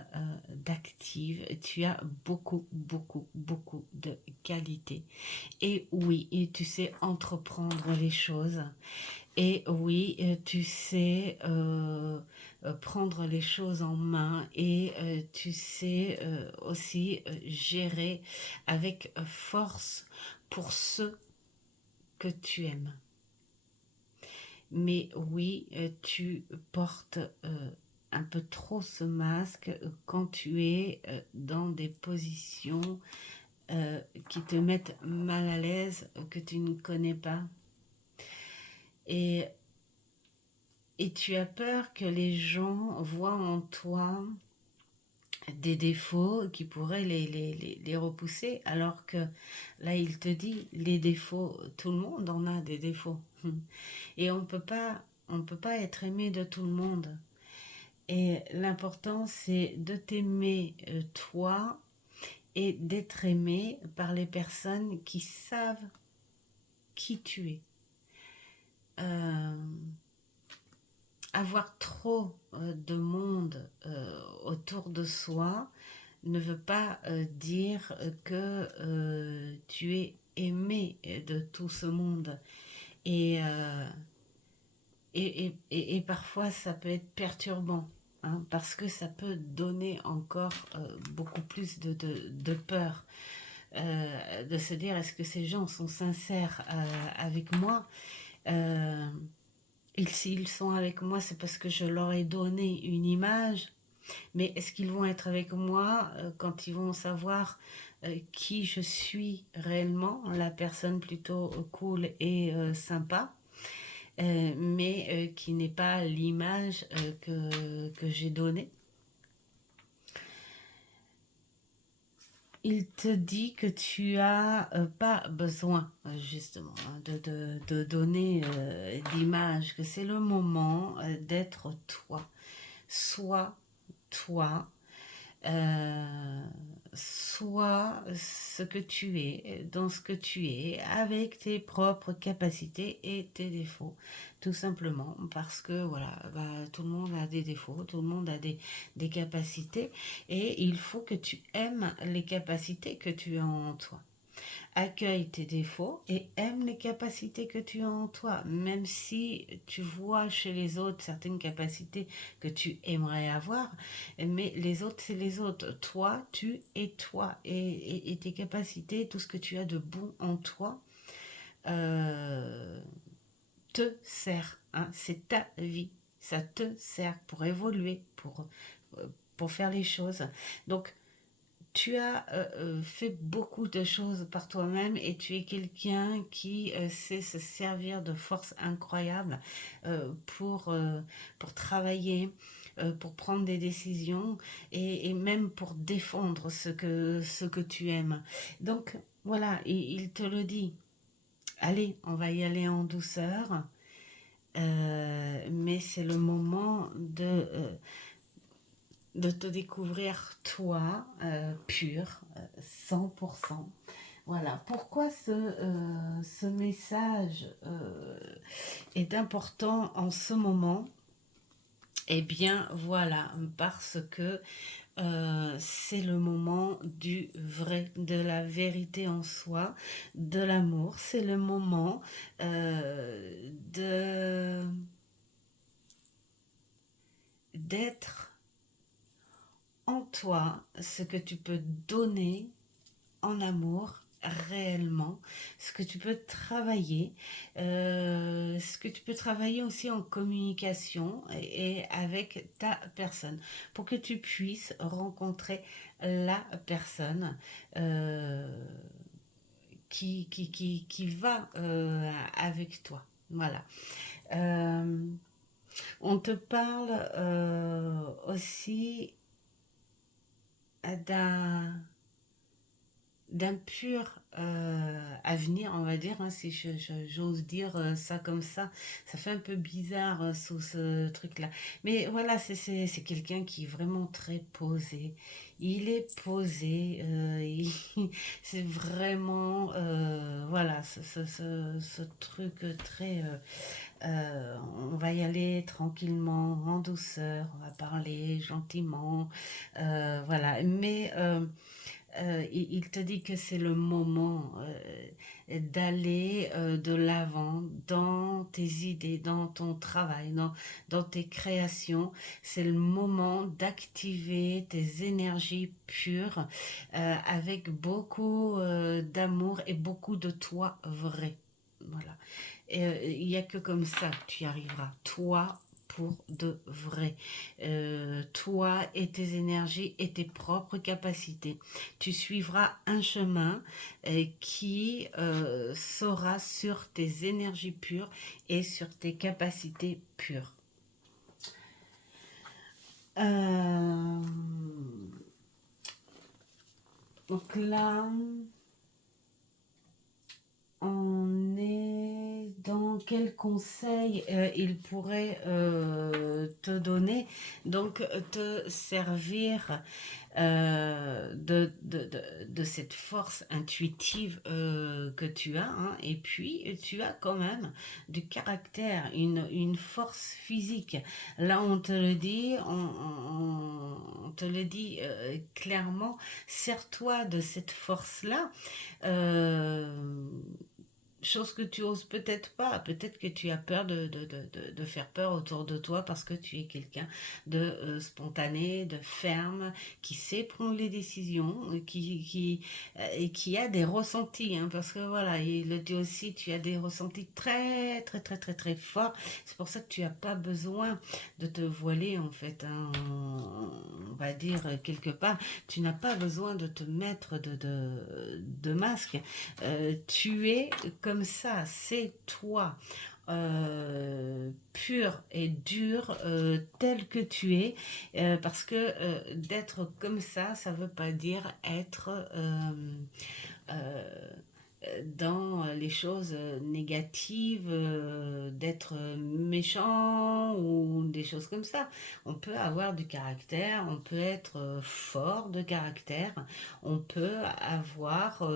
d'active. Tu as beaucoup de qualités. Et oui, et tu sais entreprendre les choses. Et oui, tu sais prendre les choses en main. Et tu sais aussi gérer avec force pour ceux que tu aimes. Mais oui, tu portes un peu trop ce masque quand tu es dans des positions qui te mettent mal à l'aise, que tu ne connais pas. Et, et tu as peur que les gens voient en toi des défauts qui pourraient les repousser, alors que là, il te dit, les défauts, tout le monde en a des défauts. Et on peut pas être aimé de tout le monde. Et l'important, c'est de t'aimer toi et d'être aimé par les personnes qui savent qui tu es. Euh, Avoir trop de monde autour de soi ne veut pas dire que tu es aimé de tout ce monde. Et, et parfois, ça peut être perturbant. Hein, parce que ça peut donner encore beaucoup plus de peur, de se dire est-ce que ces gens sont sincères avec moi, et s'ils sont avec moi c'est parce que je leur ai donné une image, mais est-ce qu'ils vont être avec moi quand ils vont savoir qui je suis réellement, la personne plutôt cool et sympa. mais qui n'est pas l'image que j'ai donnée. Il te dit que tu as pas besoin justement de donner d'image, que c'est le moment d'être toi. Sois toi, euh, sois ce que tu es, dans ce que tu es, avec tes propres capacités et tes défauts. Tout simplement parce que voilà, bah, tout le monde a des défauts, tout le monde a des capacités et il faut que tu aimes les capacités que tu as en toi. Accueille tes défauts et aime les capacités que tu as en toi, même si tu vois chez les autres certaines capacités que tu aimerais avoir, mais les autres, c'est les autres. Toi, tu es toi et tes capacités, tout ce que tu as de bon en toi, euh, te sert. Hein, c'est ta vie. Ça te sert pour évoluer, pour faire les choses. Donc, tu as fait beaucoup de choses par toi-même et tu es quelqu'un qui sait se servir de force incroyable euh, pour, euh, pour travailler, pour prendre des décisions et même pour défendre ce que tu aimes. Donc voilà, il te le dit. Allez, on va y aller en douceur, mais c'est le moment de te découvrir toi, pur, 100%. Voilà, pourquoi ce message est important en ce moment. Eh bien voilà, parce que c'est le moment du vrai, de la vérité en soi, de l'amour. C'est le moment d'être en toi ce que tu peux donner en amour réellement, ce que tu peux travailler, ce que tu peux travailler aussi en communication et avec ta personne, pour que tu puisses rencontrer la personne qui va avec toi. Voilà. Euh, on te parle aussi d'un pur avenir, on va dire, hein, si j'ose dire ça comme ça fait un peu bizarre sous ce truc-là. Mais voilà, c'est quelqu'un qui est vraiment très posé. Il est posé, c'est vraiment, voilà, ce truc très... on va y aller tranquillement, en douceur, on va parler gentiment, voilà. Mais il te dit que c'est le moment d'aller de l'avant dans tes idées, dans ton travail, dans tes créations. C'est le moment d'activer tes énergies pures avec beaucoup d'amour et beaucoup de toi vrai. Voilà. Il n'y a que comme ça que tu y arriveras. Toi pour de vrai. Toi et tes énergies et tes propres capacités. Tu suivras un chemin qui sera sur tes énergies pures et sur tes capacités pures. Euh, donc là, on est dans quel conseil il pourrait te donner, donc te servir de cette force intuitive que tu as, hein, et puis tu as quand même du caractère, une force physique. Là, on te le dit, on te le dit clairement, sers-toi de cette force-là. Euh, Chose que tu oses peut-être pas, peut-être que tu as peur de faire peur autour de toi parce que tu es quelqu'un de spontané, de ferme, qui sait prendre les décisions, et qui a des ressentis, hein, parce que voilà, il le dit aussi, tu as des ressentis très très très très très forts, c'est pour ça que tu n'as pas besoin de te voiler en fait, hein, on va dire quelque part, tu n'as pas besoin de te mettre de masque. Tu es comme ça, c'est toi pur et dur tel que tu es, parce que d'être comme ça veut pas dire être euh, dans les choses négatives, d'être méchant ou des choses comme ça. On peut avoir du caractère, on peut être fort de caractère, on peut avoir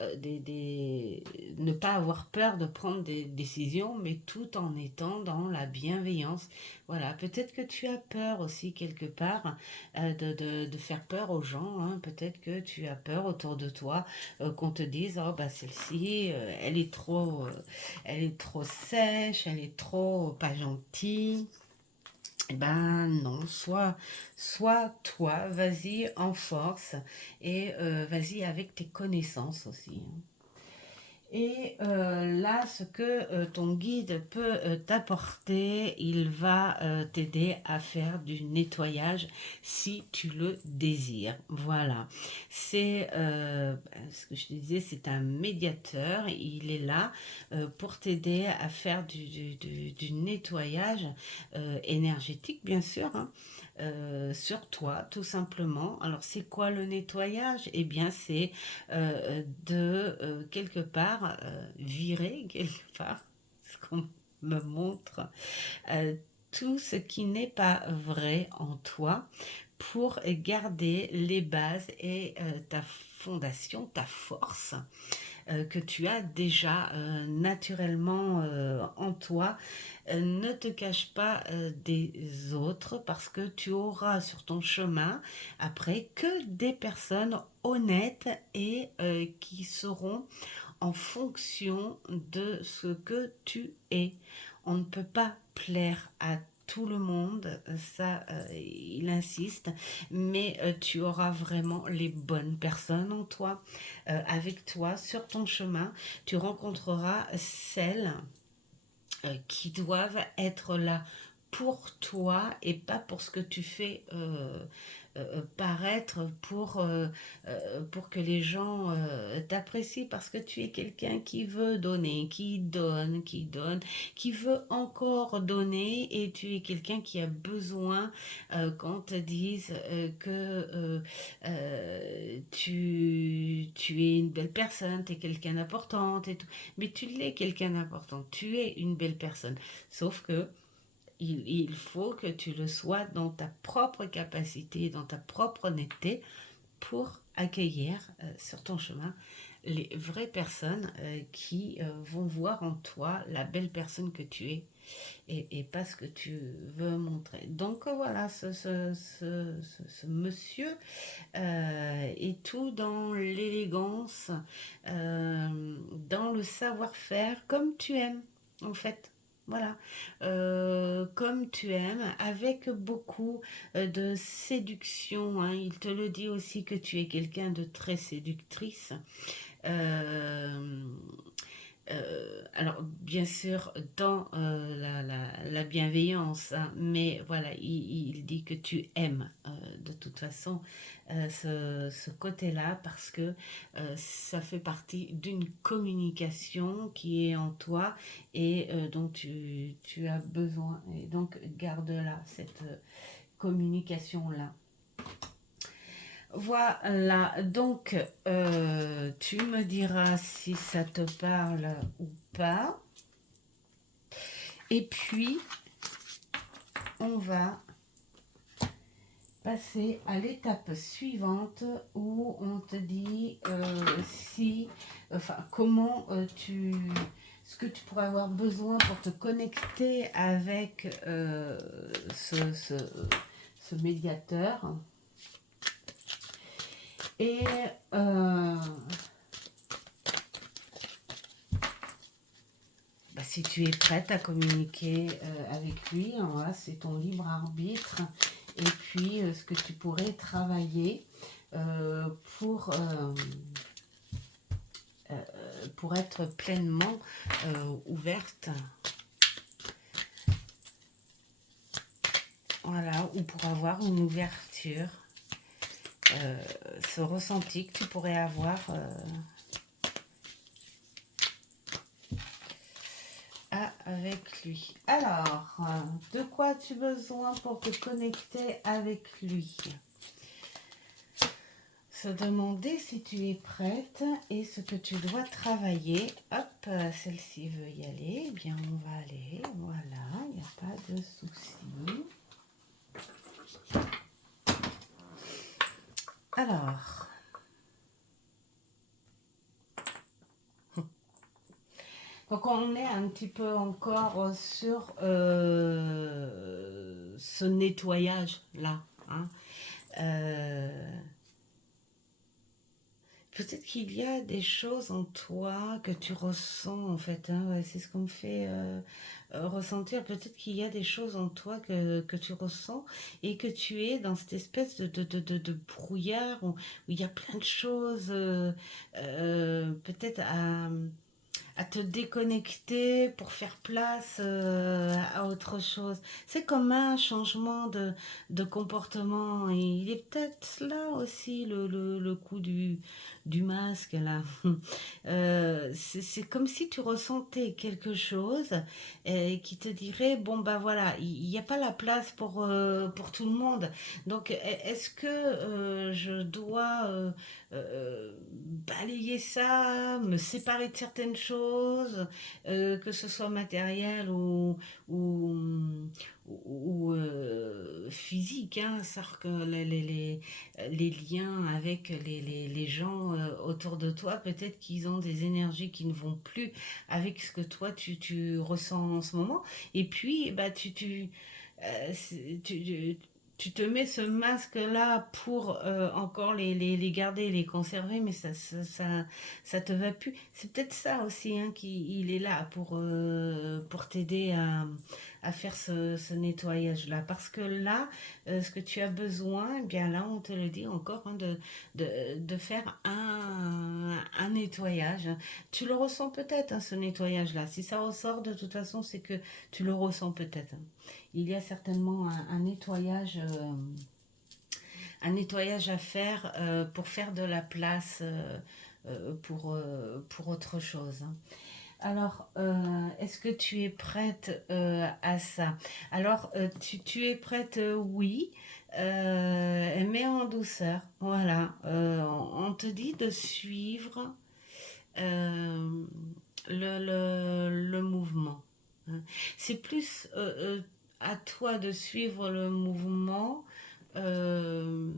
ne pas avoir peur de prendre des décisions, mais tout en étant dans la bienveillance. Voilà, peut-être que tu as peur aussi quelque part de faire peur aux gens, hein. Peut-être que tu as peur autour de toi qu'on te dise oh bah celle-ci elle est trop sèche, elle est trop pas gentille. Eh ben non, sois toi, vas-y en force et vas-y avec tes connaissances aussi, hein. Et là, ce que ton guide peut t'apporter, il va t'aider à faire du nettoyage si tu le désires. Voilà. C'est ce que je te disais, c'est un médiateur. Il est là pour t'aider à faire du nettoyage énergétique, bien sûr, hein, sur toi, tout simplement. Alors, c'est quoi le nettoyage? Eh bien, c'est de quelque part virer quelque part ce qu'on me montre euh, tout ce qui n'est pas vrai en toi pour garder les bases et ta fondation, ta force que tu as déjà naturellement en toi. Ne te cache pas des autres parce que tu auras sur ton chemin après que des personnes honnêtes et qui seront en fonction de ce que tu es. On ne peut pas plaire à tout le monde, ça il insiste, mais tu auras vraiment les bonnes personnes en toi, avec toi, sur ton chemin, tu rencontreras celles qui doivent être là pour toi et pas pour ce que tu fais paraître pour que les gens t'apprécient parce que tu es quelqu'un qui veut donner, qui donne, qui veut encore donner et tu es quelqu'un qui a besoin qu'on te dise tu es une belle personne, tu es quelqu'un d'important et tout. Mais tu l'es quelqu'un d'important, tu es une belle personne. Sauf que il faut que tu le sois dans ta propre capacité, dans ta propre honnêteté pour accueillir sur ton chemin les vraies personnes qui vont voir en toi la belle personne que tu es et pas ce que tu veux montrer. Donc voilà, ce monsieur est tout dans l'élégance, dans le savoir-faire, comme tu aimes en fait. Voilà, comme tu aimes, avec beaucoup de séduction, hein. Il te le dit aussi que tu es quelqu'un de très séductrice. Euh, alors, bien sûr, dans la bienveillance, hein, mais voilà, il dit que tu aimes de toute façon ce côté-là parce que ça fait partie d'une communication qui est en toi et dont tu as besoin. Et donc, garde-la, cette communication-là. Voilà, donc tu me diras si ça te parle ou pas. Et puis, on va passer à l'étape suivante où on te dit comment ce que tu pourrais avoir besoin pour te connecter avec ce médiateur. Et si tu es prête à communiquer avec lui, voilà, c'est ton libre arbitre. Et puis, ce que tu pourrais travailler pour être pleinement ouverte. Voilà, ou pour avoir une ouverture. Ce ressenti que tu pourrais avoir à avec lui. Alors, de quoi as-tu besoin pour te connecter avec lui? Se demander si tu es prête et ce que tu dois travailler. Hop, celle-ci veut y aller. Eh bien, on va aller. Voilà, il n'y a pas de souci. Alors, donc on est un petit peu encore sur ce nettoyage-là. Hein. Peut-être qu'il y a des choses en toi que tu ressens en fait. Hein, ouais, c'est ce qu'on me fait ressentir. Peut-être qu'il y a des choses en toi que tu ressens et que tu es dans cette espèce de brouillard où il y a plein de choses peut-être à te déconnecter pour faire place à autre chose. C'est comme un changement de comportement. Et il est peut-être là aussi le coup du masque, là. C'est comme si tu ressentais quelque chose qui te dirait, bon, bah voilà, il n'y a pas la place pour tout le monde. Donc, est-ce que je dois balayer ça, me séparer de certaines choses, que ce soit matériel ou, ou physique, hein, c'est-à-dire que les liens avec les gens autour de toi, peut-être qu'ils ont des énergies qui ne vont plus avec ce que toi tu ressens en ce moment, et puis bah, tu te mets ce masque-là pour encore les garder, les conserver, mais ça te va plus. C'est peut-être ça aussi, hein, il est là pour t'aider à faire ce nettoyage-là. Parce que là, ce que tu as besoin, eh bien là, on te le dit encore, hein, de faire un nettoyage. Tu le ressens peut-être, hein, ce nettoyage-là. Si ça ressort, de toute façon, c'est que tu le ressens peut-être. Il y a certainement un nettoyage à faire pour faire de la place pour autre chose. Hein. Alors, est-ce que tu es prête à ça? Alors, tu es prête, oui, mais en douceur. Voilà. On te dit de suivre euh, le mouvement. Hein. C'est plus à toi de suivre le mouvement euh,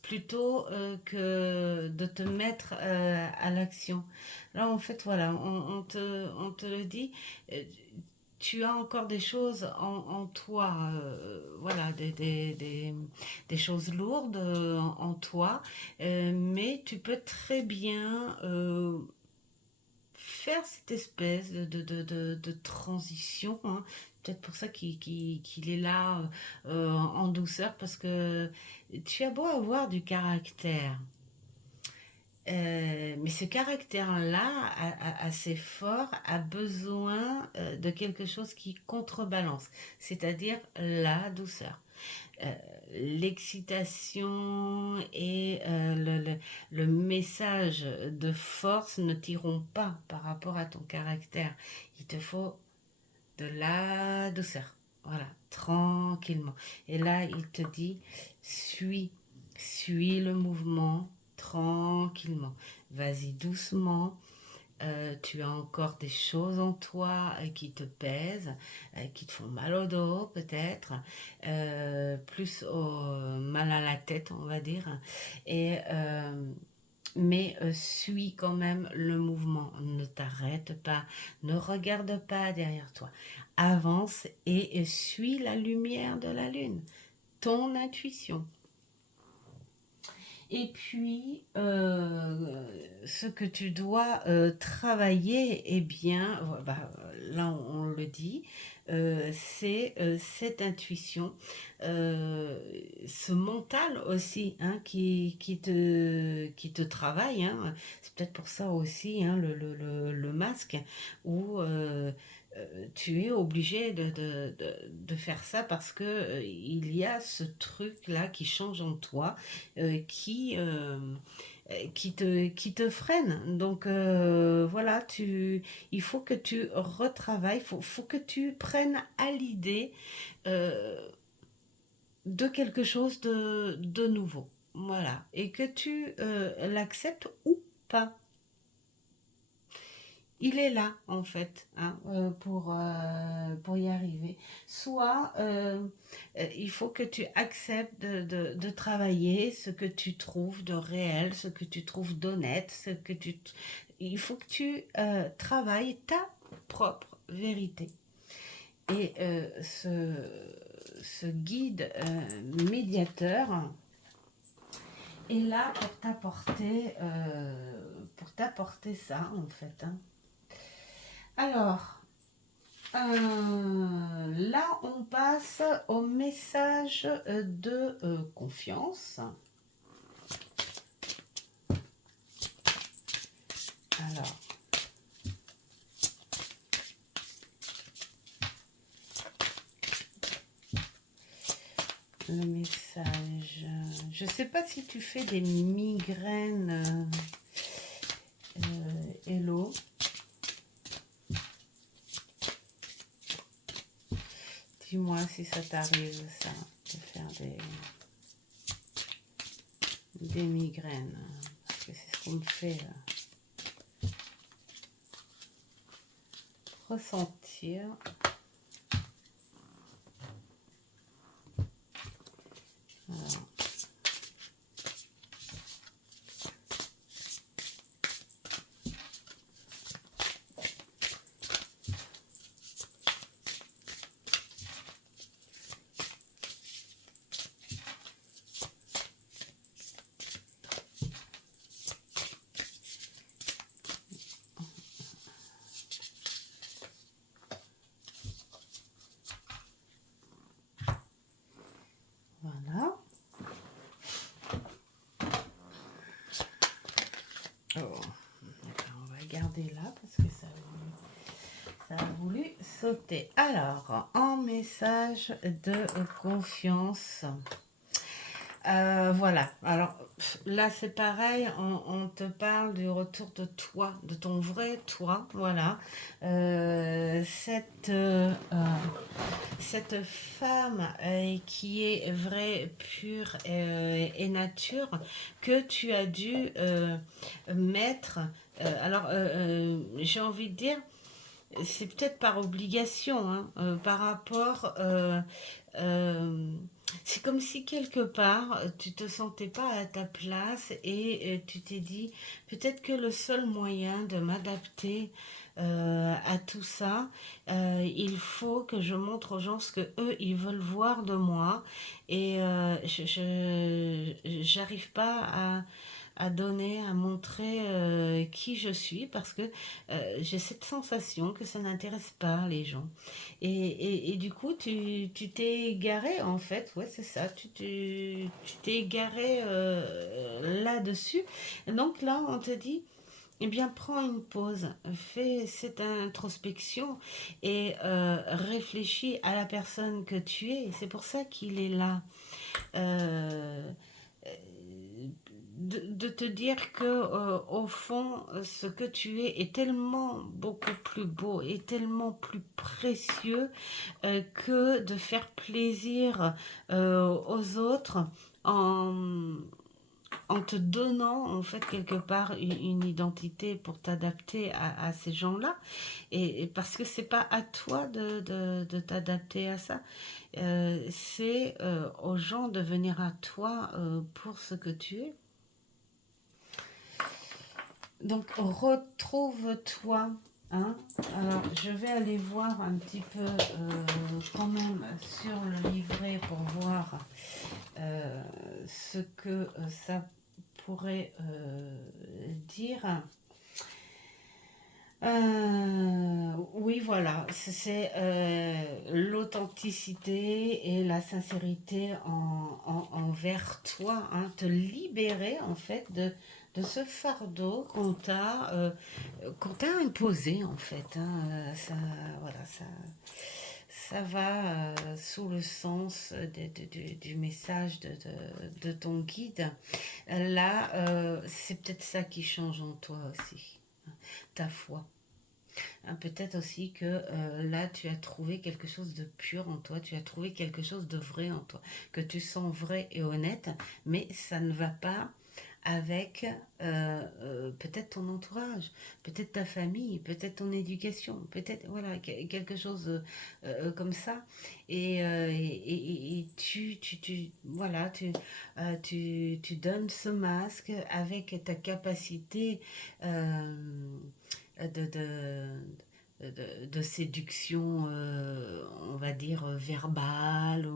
plutôt que de te mettre à l'action. Là, en fait, voilà, on te le dit. euh, Tu as encore des choses en toi, voilà, des choses lourdes en toi, mais tu peux très bien faire cette espèce de transition. Hein. Peut-être pour ça qu'il est là en douceur, parce que tu as beau avoir du caractère. Mais ce caractère-là, assez fort, a besoin de quelque chose qui contrebalance, c'est-à-dire la douceur. Euh, L'excitation et le message de force ne t'iront pas par rapport à ton caractère. Il te faut de la douceur. Voilà, tranquillement. Et là, il te dit, suis le mouvement tranquillement. Vas-y doucement, tu as encore des choses en toi qui te pèsent, qui te font mal au dos peut-être, plus mal à la tête on va dire, et mais suis quand même le mouvement, ne t'arrête pas, ne regarde pas derrière toi, avance et suis la lumière de la lune, ton intuition. Et puis, ce que tu dois travailler, eh bien, bah, là on le dit, c'est cette intuition, ce mental aussi, hein, qui te travaille. Hein. C'est peut-être pour ça aussi, hein, le masque, où tu es obligé de faire ça parce que il y a ce truc-là qui change en toi, qui qui te freine. Donc voilà, il faut que tu retravailles, faut que tu prennes à l'idée euh, de quelque chose de nouveau. Voilà, et que tu l'acceptes ou pas. Il est là, en fait, hein, pour y arriver. Soit il faut que tu acceptes de travailler ce que tu trouves de réel, ce que tu trouves d'honnête, il faut que tu travailles ta propre vérité. Et ce guide médiateur est là pour t'apporter ça, en fait, hein. Alors, là, on passe au message de confiance. Alors, le message. Je ne sais pas si tu fais des migraines, Hello. Dis-moi si ça t'arrive, ça, de faire des migraines. Parce que c'est ce qu'on me fait ressentir. Alors. Voilà. Oh. On va garder là parce que ça a voulu sauter. Alors, en message de confiance. Voilà. Alors là, c'est pareil. On te parle du retour de toi, de ton vrai toi. Voilà. Cette femme qui est vraie, pure et nature que tu as dû mettre. J'ai envie de dire, c'est peut-être par obligation, hein, par rapport. C'est comme si quelque part tu te sentais pas à ta place et tu t'es dit peut-être que le seul moyen de m'adapter à tout ça, il faut que je montre aux gens ce que eux ils veulent voir de moi et j'arrive pas à donner, à montrer qui je suis parce que j'ai cette sensation que ça n'intéresse pas les gens. Et du coup, tu t'es égaré en fait, ouais, c'est ça, tu t'es égaré là-dessus. Donc là, on te dit, eh bien, prends une pause, fais cette introspection et réfléchis à la personne que tu es. C'est pour ça qu'il est là. Euh, de te dire que au fond ce que tu es est tellement beaucoup plus beau et tellement plus précieux que de faire plaisir aux autres en, en te donnant en fait quelque part une identité pour t'adapter à ces gens-là et parce que c'est pas à toi de t'adapter à ça, c'est aux gens de venir à toi pour ce que tu es. Donc retrouve-toi. Hein. Alors je vais aller voir un petit peu quand même sur le livret pour voir ce que ça pourrait dire. Oui, voilà, c'est l'authenticité et la sincérité envers toi, hein, te libérer en fait de ce fardeau qu'on t'a imposé en fait, hein, ça, voilà, ça va sous le sens du message de ton guide. Là, c'est peut-être ça qui change en toi aussi, hein, ta foi. Hein, peut-être aussi que là, tu as trouvé quelque chose de pur en toi, tu as trouvé quelque chose de vrai en toi, que tu sens vrai et honnête, mais ça ne va pas avec peut-être ton entourage, peut-être ta famille, peut-être ton éducation, peut-être voilà quelque chose comme ça. Et voilà, tu donnes ce masque avec ta capacité de séduction, on va dire, verbale,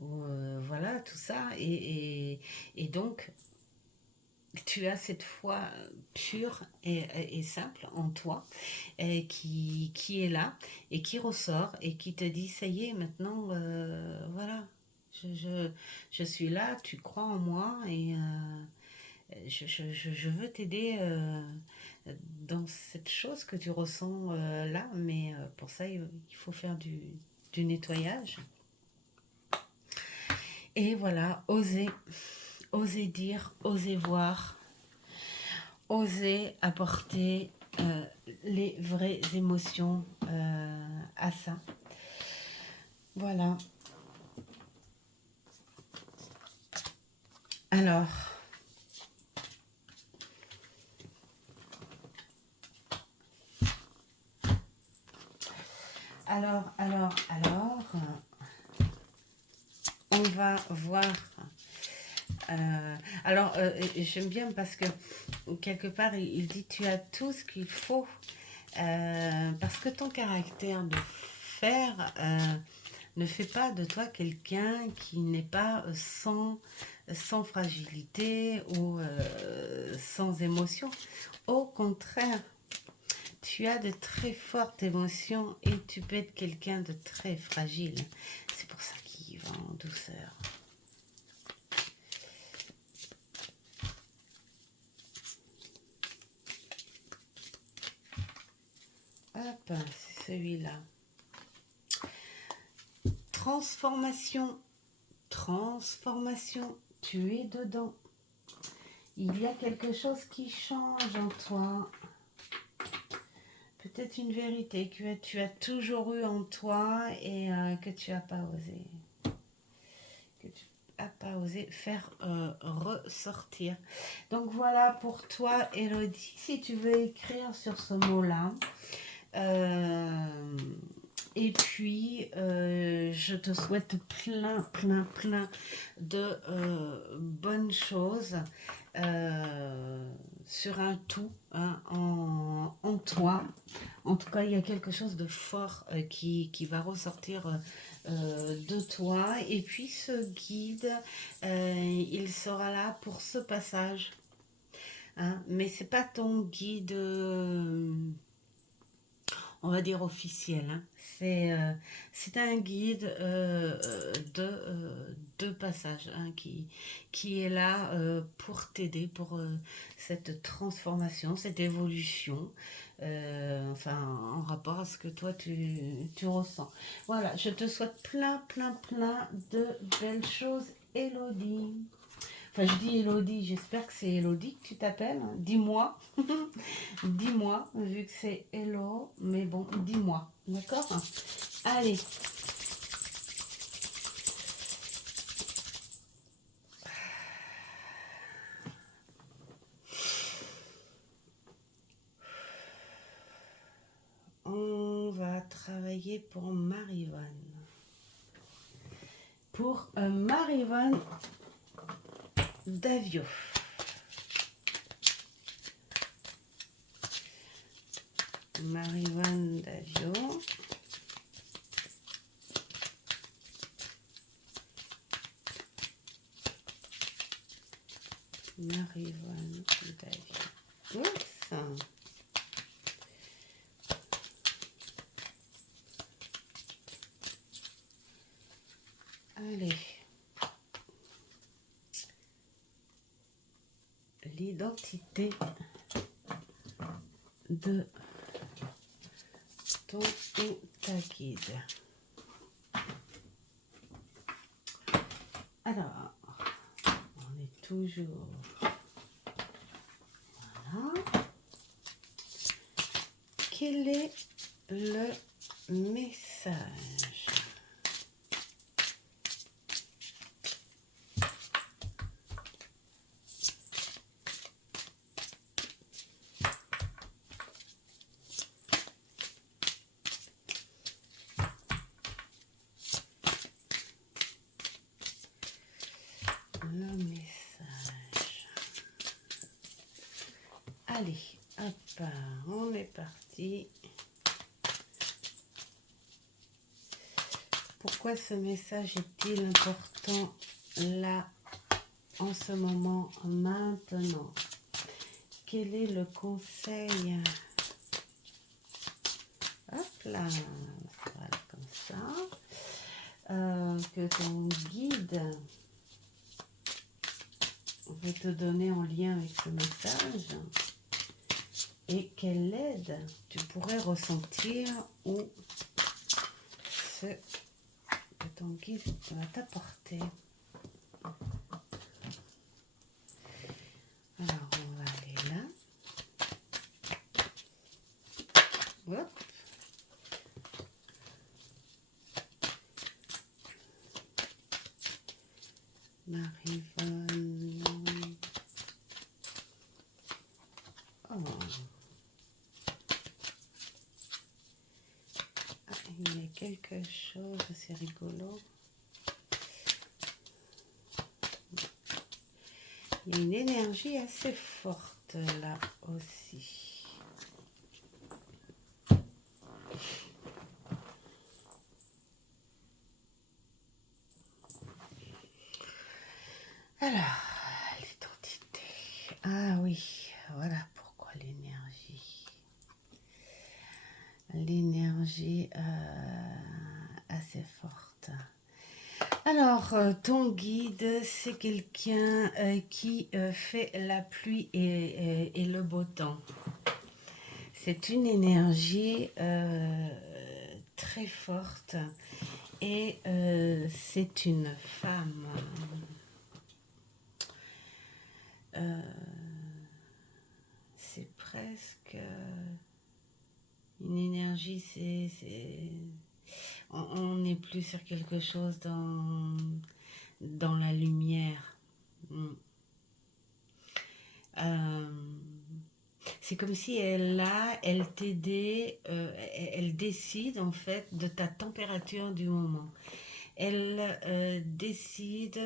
ou voilà, tout ça. Et donc, tu as cette foi pure et simple en toi qui est là et qui ressort et qui te dit, ça y est, maintenant, voilà, je, je, je suis là, tu crois en moi et je veux t'aider dans cette chose que tu ressens là, mais pour ça, il faut faire du nettoyage. Et voilà, oser dire, oser voir, oser apporter les vraies émotions à ça. Voilà. Alors, on va voir. J'aime bien parce que quelque part, il dit tu as tout ce qu'il faut. Parce que ton caractère de fer ne fait pas de toi quelqu'un qui n'est pas sans fragilité ou sans émotion. Au contraire, tu as de très fortes émotions et tu peux être quelqu'un de très fragile. C'est pour ça qu'il va en douceur. Hop, c'est celui-là. Transformation. Transformation. Tu es dedans. Il y a quelque chose qui change en toi. Peut-être une vérité que tu as toujours eu en toi et que tu n'as pas osé. Que tu n'as pas osé faire ressortir. Donc voilà pour toi, Elodie. Si tu veux écrire sur ce mot-là. Et puis, je te souhaite plein de bonnes choses sur un tout, hein, en toi. En tout cas, il y a quelque chose de fort qui va ressortir de toi. Et puis, ce guide, il sera là pour ce passage. Hein, mais c'est pas ton guide... on va dire officiel, hein. C'est un guide de passage, hein, qui est là pour t'aider pour cette transformation, cette évolution, enfin en rapport à ce que toi tu ressens. Voilà, je te souhaite plein de belles choses, Elodie. Enfin, je dis Elodie, j'espère que c'est Elodie que tu t'appelles. Dis-moi. Dis-moi, vu que c'est Hello. Mais bon, dis-moi. D'accord? Allez. On va travailler pour Marivonne. Pour Marivonne Davio. Marivonne Davio. Marivonne Davio. Oups. Allez. L'identité de ton ou ta guide. Alors, on est toujours... Voilà. Quel est le message? Le message. Allez, hop, on est parti. Pourquoi ce message est-il important là, en ce moment, maintenant? Quel est le conseil? Hop là, voilà, comme ça. Que ton guide veut te donner en lien avec ce message, et quelle aide tu pourrais ressentir ou ce que ton guide va t'apporter. Alors on va aller là. Hop. Marivonne. Oh. Ah, il y a quelque chose, c'est rigolo. Il y a une énergie assez forte là aussi. Alors, l'identité. Ah oui, voilà pourquoi l'énergie. L'énergie assez forte. Alors, ton guide, c'est quelqu'un qui fait la pluie et le beau temps. C'est une énergie très forte et c'est une femme. C'est presque une énergie, on n'est plus sur quelque chose dans la lumière. C'est comme si elle t'aidait, elle décide en fait de ta température du moment. Elle décide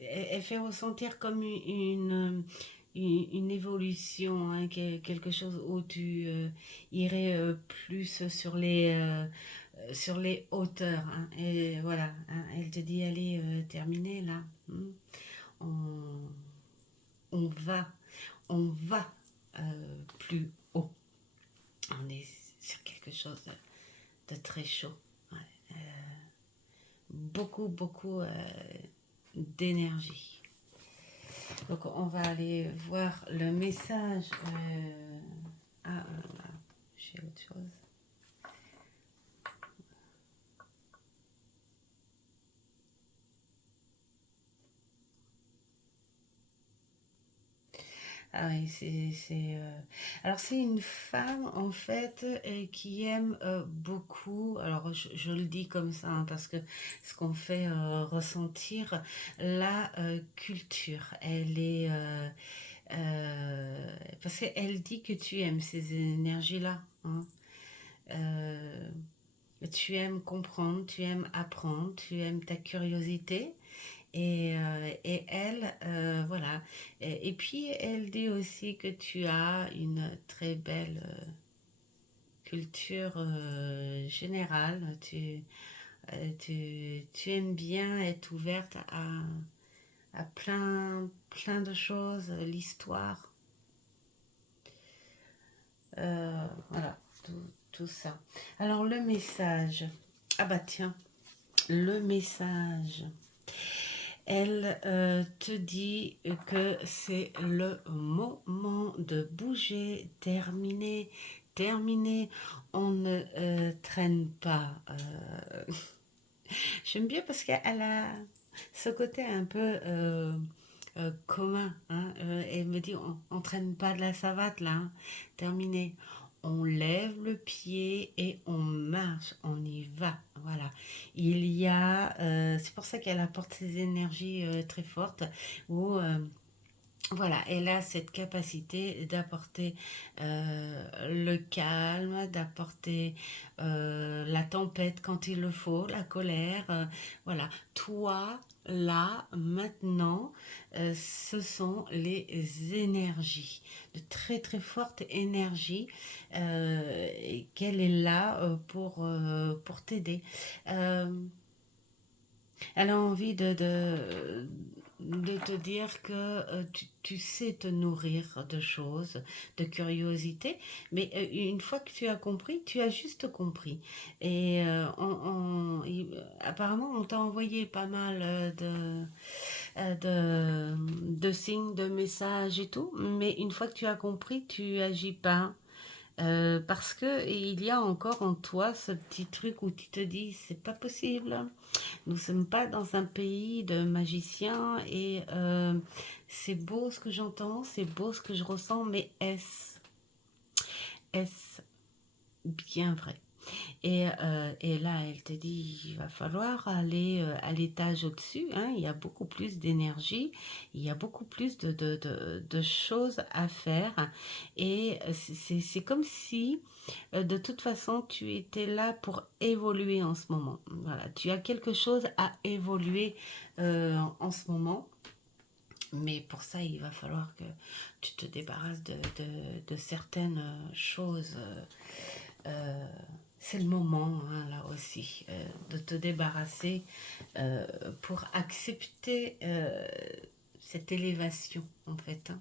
elle fait ressentir comme une évolution, hein, quelque chose où tu irais plus sur les hauteurs, hein. Et voilà, hein, elle te dit, allez, terminé là. On, on va, on va plus haut. On est sur quelque chose de très chaud. Ouais. Beaucoup d'énergie. Donc on va aller voir le message. Ah là, j'ai autre chose. Ah oui, alors c'est une femme en fait qui aime beaucoup, alors je le dis comme ça hein, parce que ce qu'on fait ressentir la culture, elle est... parce qu'elle dit que tu aimes ces énergies-là, hein. Euh, Tu aimes comprendre, tu aimes apprendre, tu aimes ta curiosité. Et elle, voilà. Et puis, elle dit aussi que tu as une très belle culture générale. Tu aimes bien être ouverte à plein de choses, l'histoire. Voilà, tout ça. Alors, le message. Ah bah tiens, le message. Elle te dit que c'est le moment de bouger, terminer, terminer. On ne traîne pas. J'aime bien parce qu'elle a ce côté un peu commun. Hein, elle me dit, on traîne pas de la savate là, hein, terminé. On lève le pied et on marche, on y va. Voilà. C'est pour ça qu'elle apporte ces énergies très fortes où voilà, elle a cette capacité d'apporter le calme, d'apporter la tempête quand il le faut, la colère. Voilà, toi, là, maintenant, ce sont les énergies, de très très fortes énergies, et qu'elle est là pour t'aider. Euh, Elle a envie de te dire que tu sais te nourrir de choses, de curiosité, mais une fois que tu as compris, tu as juste compris. Et apparemment, on t'a envoyé pas mal de signes, de messages et tout, mais une fois que tu as compris, tu agis pas. Parce que il y a encore en toi ce petit truc où tu te dis c'est pas possible, nous ne sommes pas dans un pays de magiciens et c'est beau ce que j'entends, c'est beau ce que je ressens, mais est-ce bien vrai? Et là, elle te dit, il va falloir aller à l'étage au-dessus, hein, il y a beaucoup plus d'énergie, il y a beaucoup plus de choses à faire. Et c'est comme si, de toute façon, tu étais là pour évoluer en ce moment. Voilà, tu as quelque chose à évoluer en ce moment. Mais pour ça, il va falloir que tu te débarrasses de certaines choses. Euh, c'est le moment, hein, là aussi, de te débarrasser euh, pour accepter cette élévation, en fait.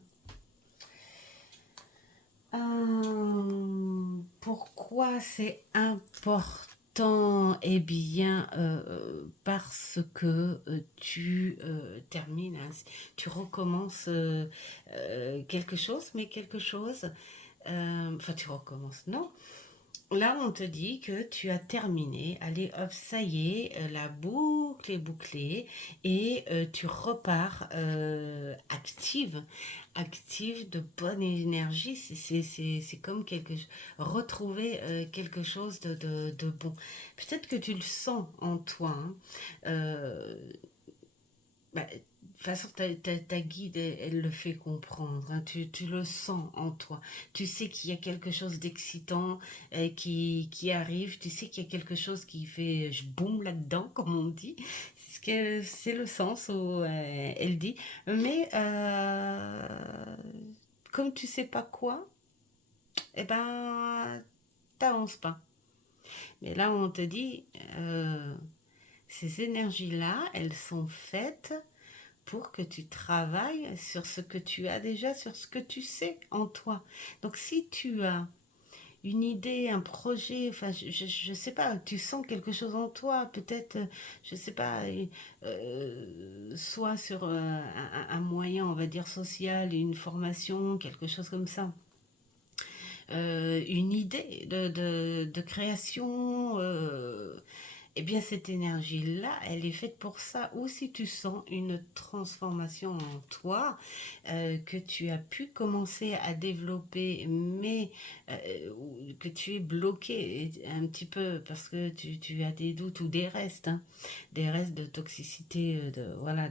Hein. Pourquoi c'est important? Eh bien, parce que tu termines, hein, tu recommences quelque chose, mais quelque chose, enfin tu recommences, non, là, on te dit que tu as terminé. Allez, hop, ça y est, la boucle est bouclée et tu repars active, active de bonne énergie. C'est comme retrouver quelque chose de bon. Peut-être que tu le sens en toi. Hein. Euh, bah, de toute façon, ta guide, elle le fait comprendre. Hein. Tu le sens en toi. Tu sais qu'il y a quelque chose d'excitant qui arrive. Tu sais qu'il y a quelque chose qui fait je boum là-dedans, comme on dit. C'est le sens où elle dit. Mais comme tu sais pas quoi, eh ben, t'avances pas. Mais là, on te dit, ces énergies-là, elles sont faites pour que tu travailles sur ce que tu as déjà, sur ce que tu sais en toi. Donc si tu as une idée, un projet, enfin je sais pas, tu sens quelque chose en toi, peut-être, je sais pas, soit sur un moyen, on va dire, social, une formation, quelque chose comme ça. Une idée de création, eh bien, cette énergie-là, elle est faite pour ça. Ou si tu sens une transformation en toi que tu as pu commencer à développer, mais que tu es bloqué un petit peu parce que tu as des doutes ou des restes, hein, des restes de toxicité voilà,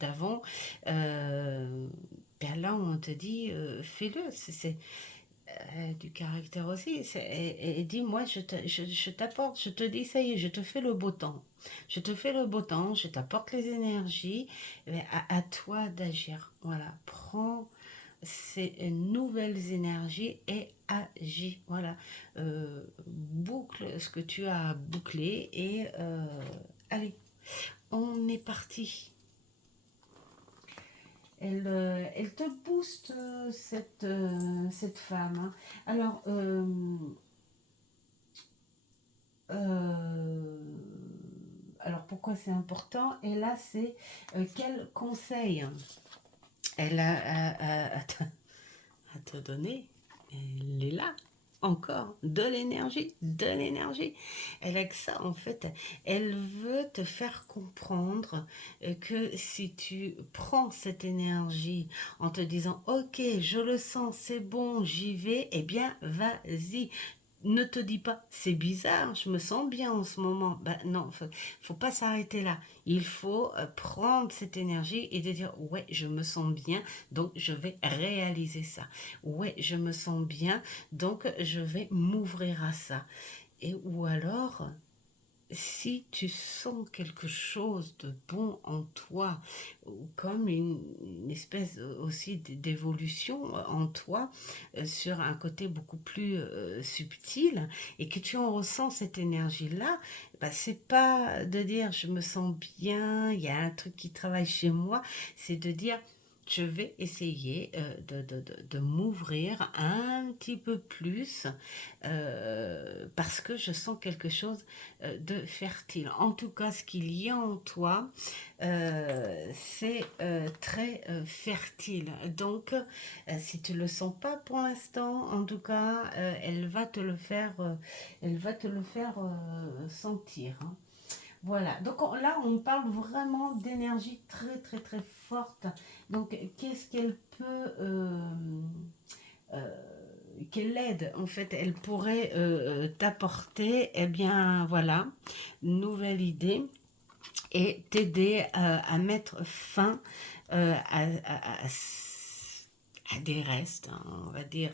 d'avant. Ben là, on te dit, fais-le. Du caractère aussi. Et dit, moi, je t'apporte, je te dis, ça y est, je te fais le beau temps. Je te fais le beau temps, je t'apporte les énergies. Mais à toi d'agir. Voilà, prends ces nouvelles énergies et agis. Voilà, boucle ce que tu as bouclé et allez, on est parti. Elle te booste, cette femme. Hein. Alors, euh, alors, pourquoi c'est important? Et là, c'est quel conseil elle a à te donner? Elle est là. encore de l'énergie, de l'énergie. Elle a que ça, en fait. Elle veut te faire comprendre que si tu prends cette énergie en te disant, ok, je le sens, c'est bon, j'y vais, eh bien, vas-y. Ne te dis pas, c'est bizarre, je me sens bien en ce moment. Ben non, faut pas s'arrêter là. Il faut prendre cette énergie et de dire, ouais, je me sens bien, donc je vais réaliser ça. Ouais, je me sens bien, donc je vais m'ouvrir à ça. Et ou alors, si tu sens quelque chose de bon en toi, ou comme une espèce aussi d'évolution en toi, sur un côté beaucoup plus subtil, et que tu en ressens cette énergie-là, bah, c'est pas de dire je me sens bien, il y a un truc qui travaille chez moi, c'est de dire je vais essayer de m'ouvrir un petit peu plus parce que je sens quelque chose de fertile. En tout cas, ce qu'il y a en toi, c'est très fertile. Donc, si tu le sens pas pour l'instant, en tout cas, elle va te le faire sentir. Hein. Voilà, donc là on parle vraiment d'énergie très très très forte. Donc qu'est-ce qu'elle peut, euh, quelle aide en fait elle pourrait t'apporter? Eh bien voilà, nouvelle idée et t'aider à mettre fin à des restes, hein, on va dire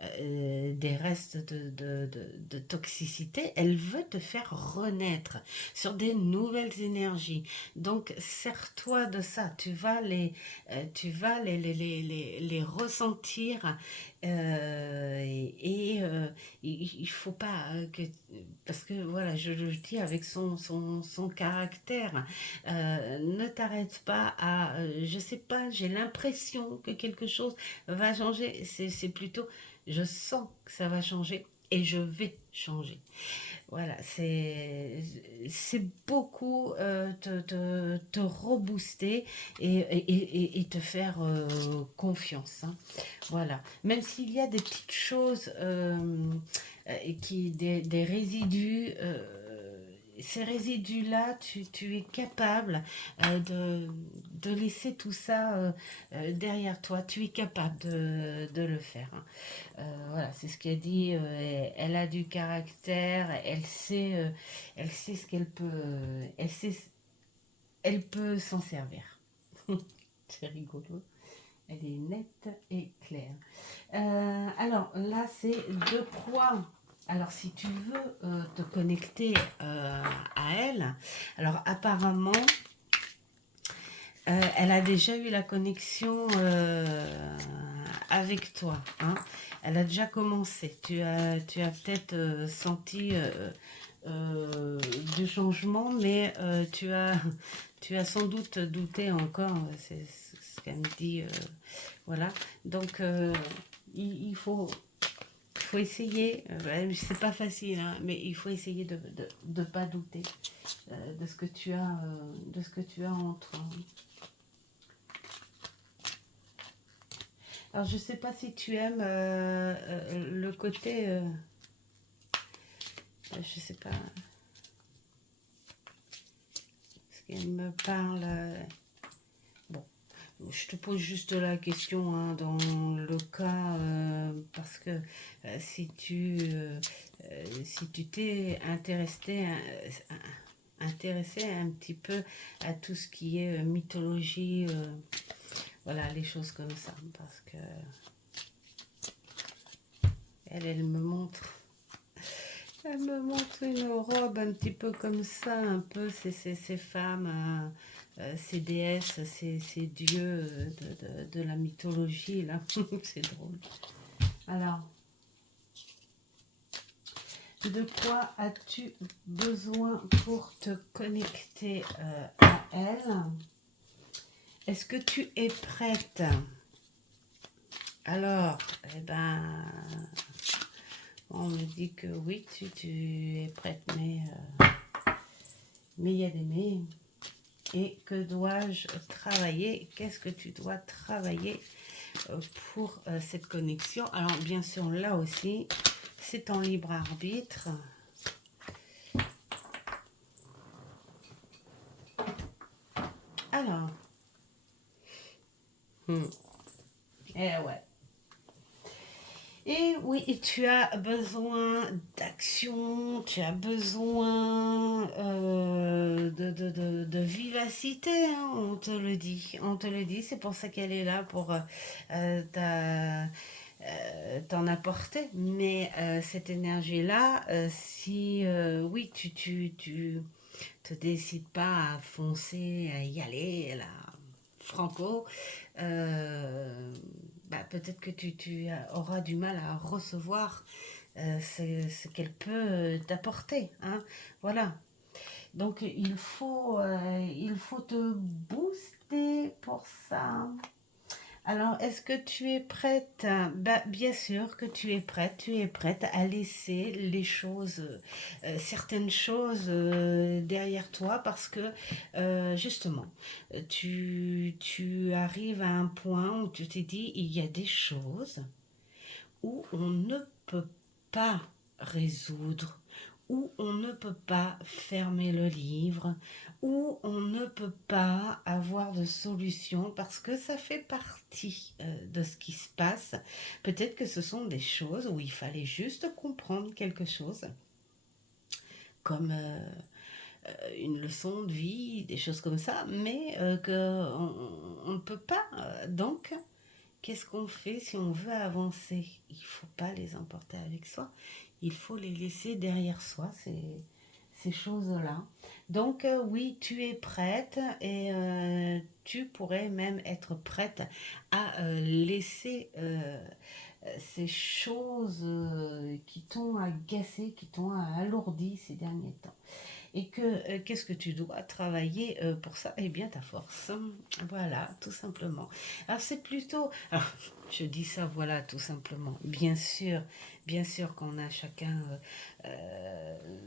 des restes de toxicité. Elle veut te faire renaître sur des nouvelles énergies. Donc, sers-toi de ça. Tu vas les ressentir. Il faut pas que... Parce que, voilà, je le dis avec son caractère. Ne t'arrête pas à... je sais pas, j'ai l'impression que quelque chose va changer. C'est plutôt, je sens que ça va changer et je vais changer. Voilà, c'est beaucoup te rebooster et te faire confiance. Hein. Voilà, même s'il y a des petites choses, des résidus, ces résidus-là, tu es capable de laisser tout ça derrière toi. Tu es capable de le faire. Hein. Voilà, c'est ce qu'elle dit. Elle a du caractère, elle sait ce qu'elle peut, elle peut s'en servir. C'est rigolo. Elle est nette et claire. Alors là, c'est de quoi. Alors, si tu veux te connecter à elle, alors apparemment, elle a déjà eu la connexion avec toi. Hein. Elle a déjà commencé. Tu as peut-être senti du changement, mais tu as sans doute douté encore. C'est ce qu'elle me dit. Voilà. Donc, il faut essayer. C'est pas facile, hein, mais il faut essayer de ne pas douter de ce que tu as, de ce que tu as en toi. Alors, je sais pas si tu aimes le côté... je sais pas... Ce qu'elle me parle... bon, je te pose juste la question hein, dans le cas... parce que si tu t'es intéressé un petit peu à tout ce qui est mythologie... voilà, les choses comme ça, parce que elle me montre une robe un petit peu comme ça, un peu ces femmes, ces déesses, ces dieux de la mythologie, là, c'est drôle. Alors, de quoi as-tu besoin pour te connecter à elle? Est-ce que tu es prête? Alors, eh ben, on me dit que oui, tu es prête, mais il y a des mais. Et que dois-je travailler? Qu'est-ce que tu dois travailler pour cette connexion? Alors, bien sûr, là aussi, c'est ton libre arbitre. Alors, eh ouais. Et oui, tu as besoin d'action, tu as besoin de vivacité, hein, on te le dit, c'est pour ça qu'elle est là pour t'en apporter. Mais cette énergie-là, si oui, tu te décides pas à foncer, à y aller, là, franco, bah, peut-être que tu auras du mal à recevoir ce qu'elle peut t'apporter. Hein. Voilà. Donc il faut te booster pour ça. Alors, est-ce que tu es prête? Bah, bien sûr que tu es prête à laisser les choses, certaines choses derrière toi parce que justement, tu arrives à un point où tu t'es dit, il y a des choses où on ne peut pas résoudre, où on ne peut pas fermer le livre, où on ne peut pas avoir de solution parce que ça fait partie de ce qui se passe. Peut-être que ce sont des choses où il fallait juste comprendre quelque chose, comme une leçon de vie, des choses comme ça, mais on ne peut pas. Donc, qu'est-ce qu'on fait si on veut avancer? Il ne faut pas les emporter avec soi. Il faut les laisser derrière soi, ces choses-là. Donc oui, tu es prête et tu pourrais même être prête à laisser ces choses qui t'ont agacé, qui t'ont alourdi ces derniers temps. Et que qu'est-ce que tu dois travailler pour ça? Eh bien, ta force. Voilà, tout simplement. Alors, c'est plutôt... Alors, je dis ça, voilà, tout simplement. Bien sûr qu'on a chacun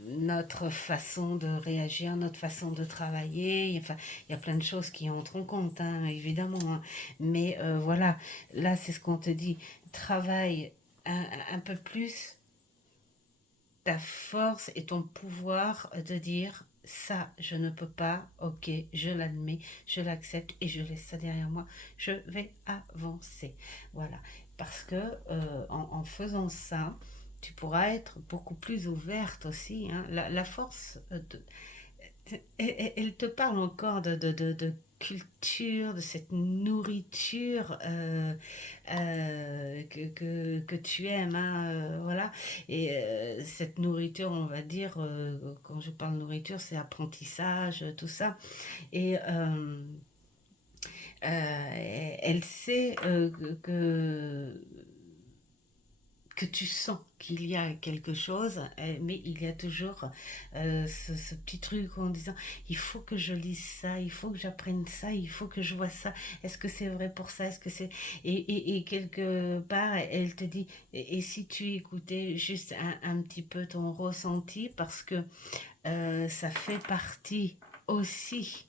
notre façon de réagir, notre façon de travailler. Enfin, il y a plein de choses qui entrent en compte, hein, évidemment. Hein. Mais voilà, là, c'est ce qu'on te dit. Travaille un peu plus ta force et ton pouvoir de dire ça, je ne peux pas, ok, je l'admets, je l'accepte et je laisse ça derrière moi, je vais avancer. Voilà, parce que en faisant ça, tu pourras être beaucoup plus ouverte aussi. Hein. La force elle te parle encore de culture, de cette nourriture que tu aimes, hein, voilà. Et cette nourriture, on va dire, quand je parle nourriture, c'est apprentissage, tout ça. Et elle sait que tu sens qu'il y a quelque chose, mais il y a toujours ce petit truc en disant il faut que je lise ça, il faut que j'apprenne ça, il faut que je vois ça. Est-ce que c'est vrai pour ça? Est-ce que c'est et quelque part elle te dit et si tu écoutais juste un petit peu ton ressenti parce que ça fait partie aussi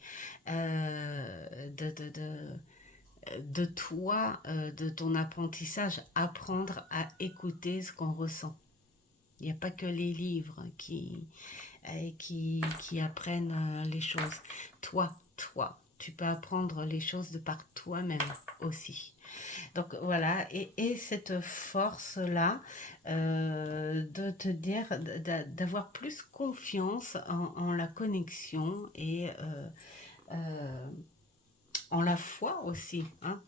de toi, de ton apprentissage, apprendre à écouter ce qu'on ressent. Il n'y a pas que les livres qui apprennent les choses. Toi, tu peux apprendre les choses de par toi-même aussi. Donc voilà, et cette force-là de te dire, d'avoir plus confiance en la connexion et en la foi aussi, hein,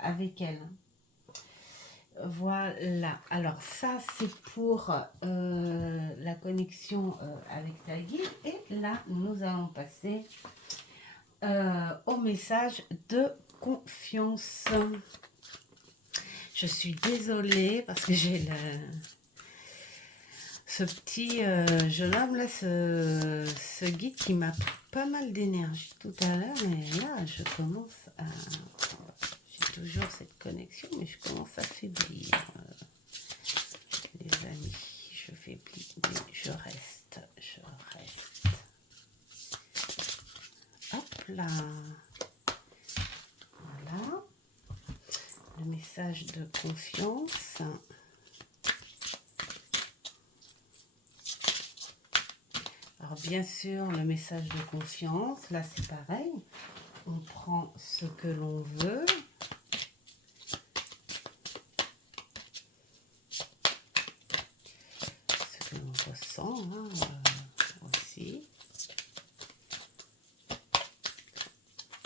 avec elle. Voilà, alors ça c'est pour la connexion avec ta guide. Et là, nous allons passer au message de confiance. Je suis désolée parce que j'ai ce petit jeune homme là, ce guide qui m'a pris pas mal d'énergie tout à l'heure. Et là, je commence à... J'ai toujours cette connexion, mais je commence à faiblir. Les amis, je faiblis, mais je reste. Hop là. Voilà. Le message de confiance. Alors bien sûr, le message de confiance, là c'est pareil. On prend ce que l'on veut. Ce que l'on ressent hein, aussi.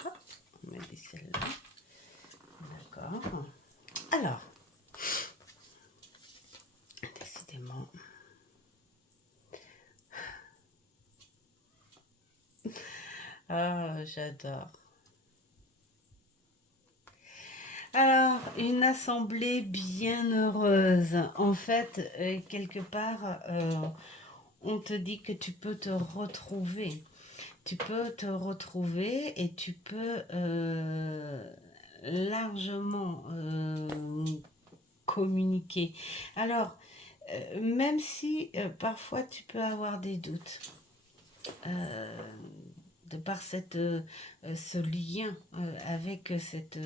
Hop, on met celle-là. D'accord. Alors, décidément. Ah, j'adore. Alors, une assemblée bien heureuse. En fait, quelque part, on te dit que tu peux te retrouver. Tu peux te retrouver et tu peux largement communiquer. Alors, même si parfois tu peux avoir des doutes, euh, de par ce lien avec cette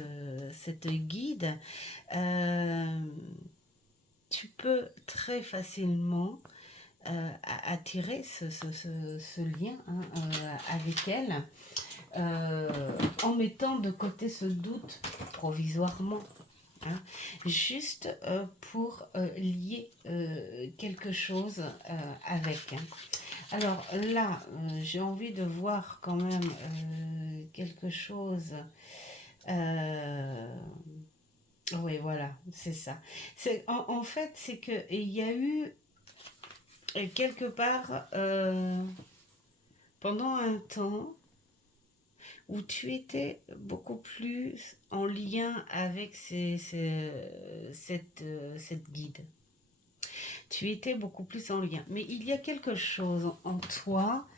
guide, euh, tu peux très facilement attirer ce lien hein, avec elle en mettant de côté ce doute provisoirement. Hein, juste pour lier quelque chose avec. Hein. Alors là, j'ai envie de voir quand même quelque chose. Oui, voilà, c'est ça. En fait, c'est qu'il y a eu quelque part, pendant un temps, où tu étais beaucoup plus en lien avec cette guide. Tu étais beaucoup plus en lien. Mais il y a quelque chose en toi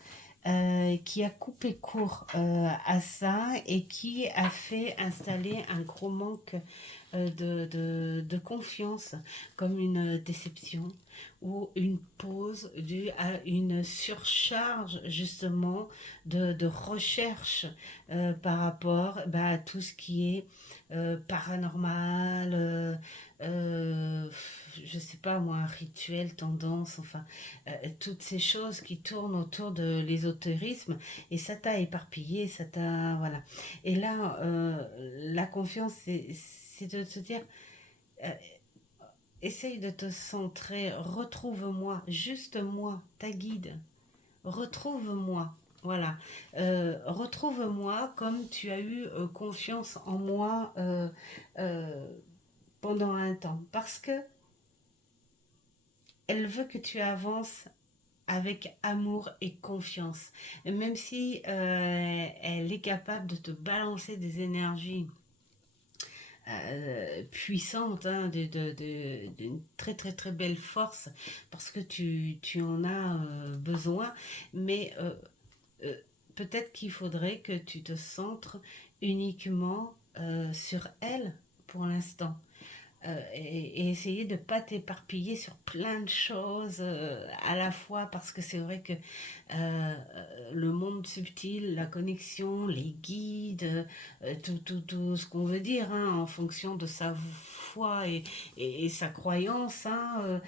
qui a coupé court à ça et qui a fait installer un gros manque de confiance, comme une déception ou une pause due à une surcharge justement de recherche par rapport à tout ce qui est paranormal, je sais pas moi, rituel, tendance, enfin, toutes ces choses qui tournent autour de l'ésotérisme, et ça t'a éparpillé, ça t'a... Voilà. Et là, la confiance, c'est de te dire, euh, essaye de te centrer, retrouve-moi, juste moi, ta guide, retrouve-moi. Voilà, retrouve-moi comme tu as eu confiance en moi euh, pendant un temps, parce que elle veut que tu avances avec amour et confiance. Et même si elle est capable de te balancer des énergies puissantes, hein, d'une très très très belle force, parce que tu en as besoin, mais euh, peut-être qu'il faudrait que tu te centres uniquement sur elle pour l'instant et essayer de ne pas t'éparpiller sur plein de choses à la fois parce que c'est vrai que le monde subtil, la connexion, les guides, tout ce qu'on veut dire hein, en fonction de sa foi et sa croyance. Hein,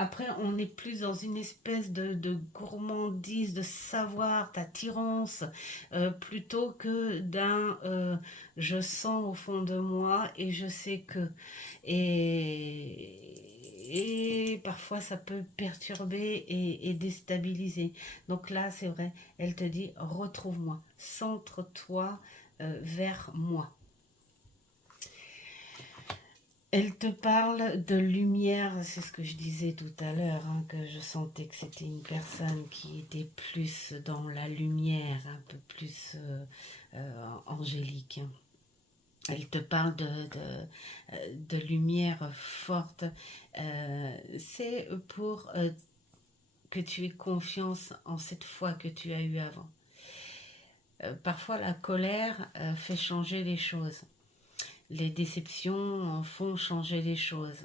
après, on est plus dans une espèce de gourmandise, de savoir, d'attirance, plutôt que d'un je sens au fond de moi et je sais que. Et parfois, ça peut perturber et déstabiliser. Donc là, c'est vrai, elle te dit retrouve-moi, centre-toi vers moi. Elle te parle de lumière, c'est ce que je disais tout à l'heure, hein, que je sentais que c'était une personne qui était plus dans la lumière, un peu plus angélique. Elle te parle de lumière forte. C'est pour que tu aies confiance en cette foi que tu as eue avant. Parfois, la colère fait changer les choses. Les déceptions en font changer les choses.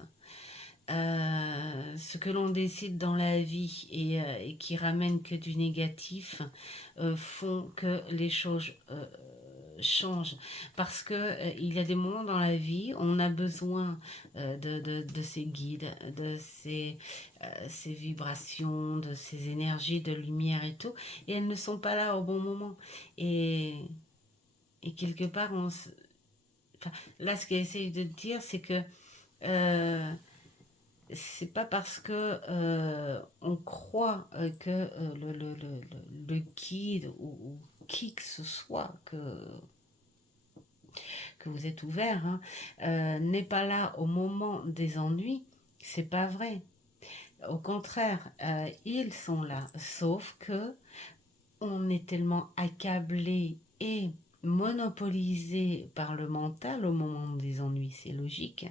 Ce que l'on décide dans la vie et qui ramène que du négatif font que les choses change. Parce que il y a des moments dans la vie, on a besoin de ces guides, de ces vibrations, de ces énergies de lumière et tout. Et elles ne sont pas là au bon moment. Et, et quelque part, enfin, là, ce qu'elle essaye de dire, c'est que euh, c'est pas parce que on croit que le guide ou qui que ce soit que vous êtes ouvert hein, n'est pas là au moment des ennuis, c'est pas vrai. Au contraire, ils sont là, sauf que on est tellement accablé et monopolisé par le mental au moment des ennuis, c'est logique,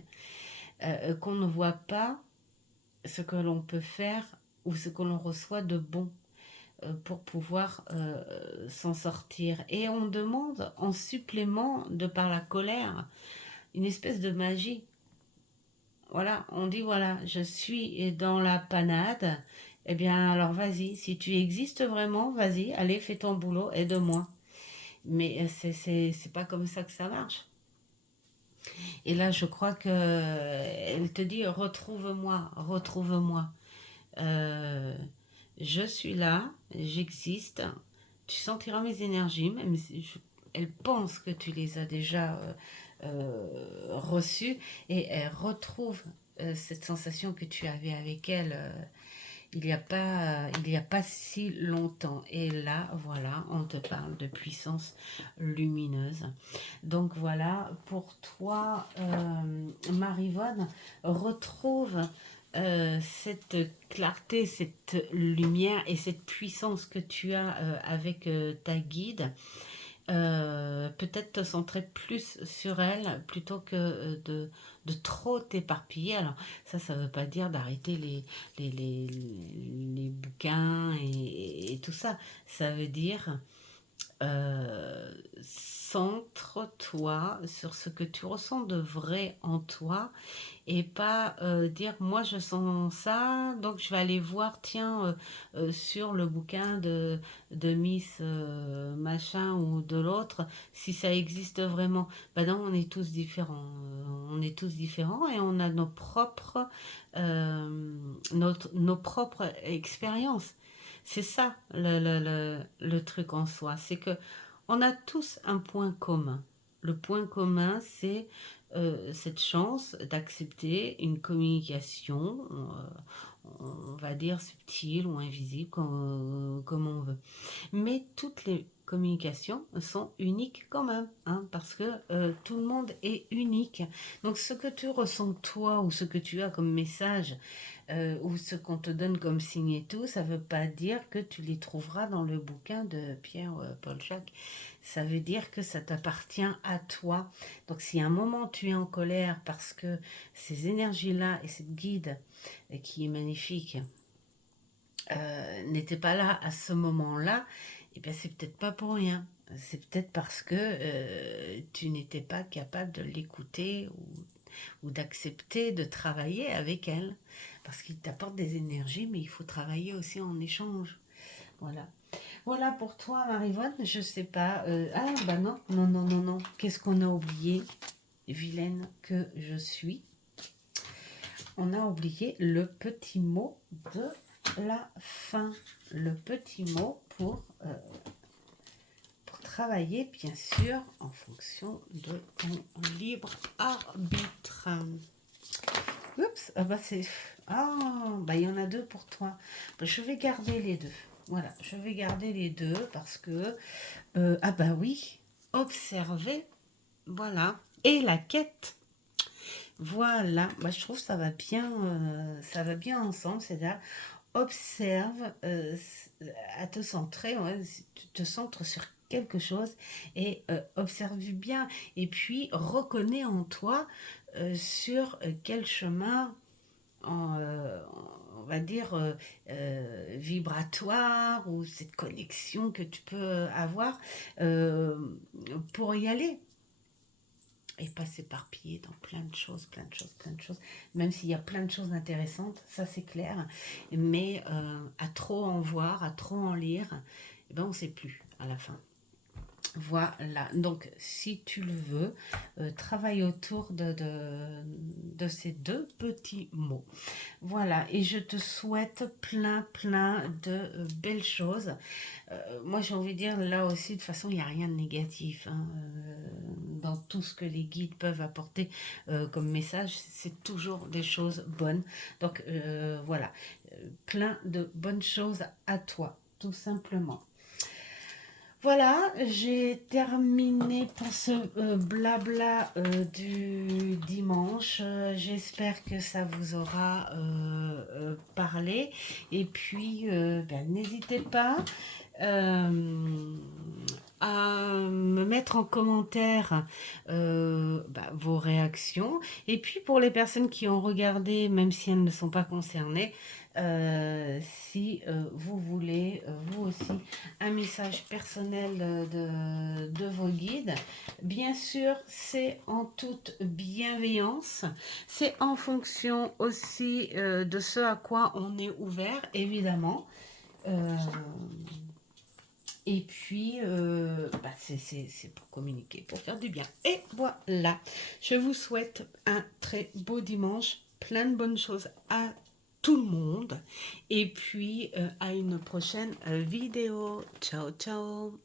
qu'on ne voit pas ce que l'on peut faire ou ce que l'on reçoit de bon pour pouvoir s'en sortir. Et on demande en supplément, de par la colère, une espèce de magie. Voilà, on dit voilà, je suis dans la panade. Eh bien, alors vas-y, si tu existes vraiment, vas-y, allez, fais ton boulot, aide-moi. Mais c'est pas comme ça que ça marche. Et là, je crois que elle te dit retrouve-moi, retrouve-moi. Euh, je suis là, j'existe. Tu sentiras mes énergies, même si elle pense que tu les as déjà reçues, et elle retrouve cette sensation que tu avais avec elle il y a pas si longtemps. Et là, voilà, on te parle de puissance lumineuse. Donc voilà, pour toi, Marivonne, retrouve cette clarté, cette lumière et cette puissance que tu as avec ta guide. Peut-être te centrer plus sur elle plutôt que de trop t'éparpiller. Alors ça veut pas dire d'arrêter les bouquins et tout ça. Ça veut dire centre-toi sur ce que tu ressens de vrai en toi et pas dire moi je sens ça donc je vais aller voir tiens sur le bouquin de Miss machin ou de l'autre si ça existe vraiment. Ben non, on est tous différents. On est tous différents et on a nos propres expériences. C'est ça le truc en soi, c'est que on a tous un point commun. Le point commun, c'est cette chance d'accepter une communication, on va dire subtile ou invisible, comme on veut. Mais toutes les communications sont uniques quand même, hein, parce que tout le monde est unique. Donc ce que tu ressens toi ou ce que tu as comme message ou ce qu'on te donne comme signe et tout, ça ne veut pas dire que tu les trouveras dans le bouquin de Pierre-Paul Jacques. Ça veut dire que ça t'appartient à toi. Donc si à un moment tu es en colère parce que ces énergies-là et cette guide qui est magnifique n'était pas là à ce moment-là, et bien c'est peut-être pas pour rien. C'est peut-être parce que tu n'étais pas capable de l'écouter ou d'accepter de travailler avec elle. Parce qu'il t'apporte des énergies, mais il faut travailler aussi en échange. Voilà. Voilà pour toi, Marivonne. Je sais pas. Ah, bah non, non, non, non, non. Qu'est-ce qu'on a oublié, vilaine que je suis? On a oublié le petit mot de la fin. Le petit mot pour travailler, bien sûr, en fonction de ton libre arbitre. Oups, ah bah c'est... Ah, bah il y en a deux pour toi. Bah, je vais garder les deux. Voilà, je vais garder les deux parce que... ah bah oui, observer, voilà. Et la quête. Voilà, bah, je trouve que ça va bien ensemble. C'est-à-dire, observe à te centrer, ouais, tu te centres sur quelque chose et observe bien. Et puis, reconnais en toi sur quel chemin, on va dire, vibratoire ou cette connexion que tu peux avoir euh, pour y aller et pas s'éparpiller dans plein de choses, plein de choses, plein de choses. Même s'il y a plein de choses intéressantes, ça c'est clair. Mais à trop en voir, à trop en lire, eh ben on ne sait plus à la fin. Voilà, donc si tu le veux, travaille autour de ces deux petits mots. Voilà, et je te souhaite plein de belles choses. Moi, j'ai envie de dire, là aussi, de toute façon, il n'y a rien de négatif, hein, dans tout ce que les guides peuvent apporter comme message. C'est toujours des choses bonnes. Donc, voilà, plein de bonnes choses à toi, tout simplement. Voilà, j'ai terminé pour ce blabla du dimanche. J'espère que ça vous aura parlé. Et puis, ben, n'hésitez pas à me mettre en commentaire bah, vos réactions. Et puis, pour les personnes qui ont regardé, même si elles ne sont pas concernées, si vous voulez, vous aussi, un message personnel de vos guides. Bien sûr, c'est en toute bienveillance. C'est en fonction aussi de ce à quoi on est ouvert, évidemment. Et puis, bah, c'est pour communiquer, pour faire du bien. Et voilà, je vous souhaite un très beau dimanche, plein de bonnes choses à tout le monde. Et puis, à une prochaine vidéo. Ciao, ciao.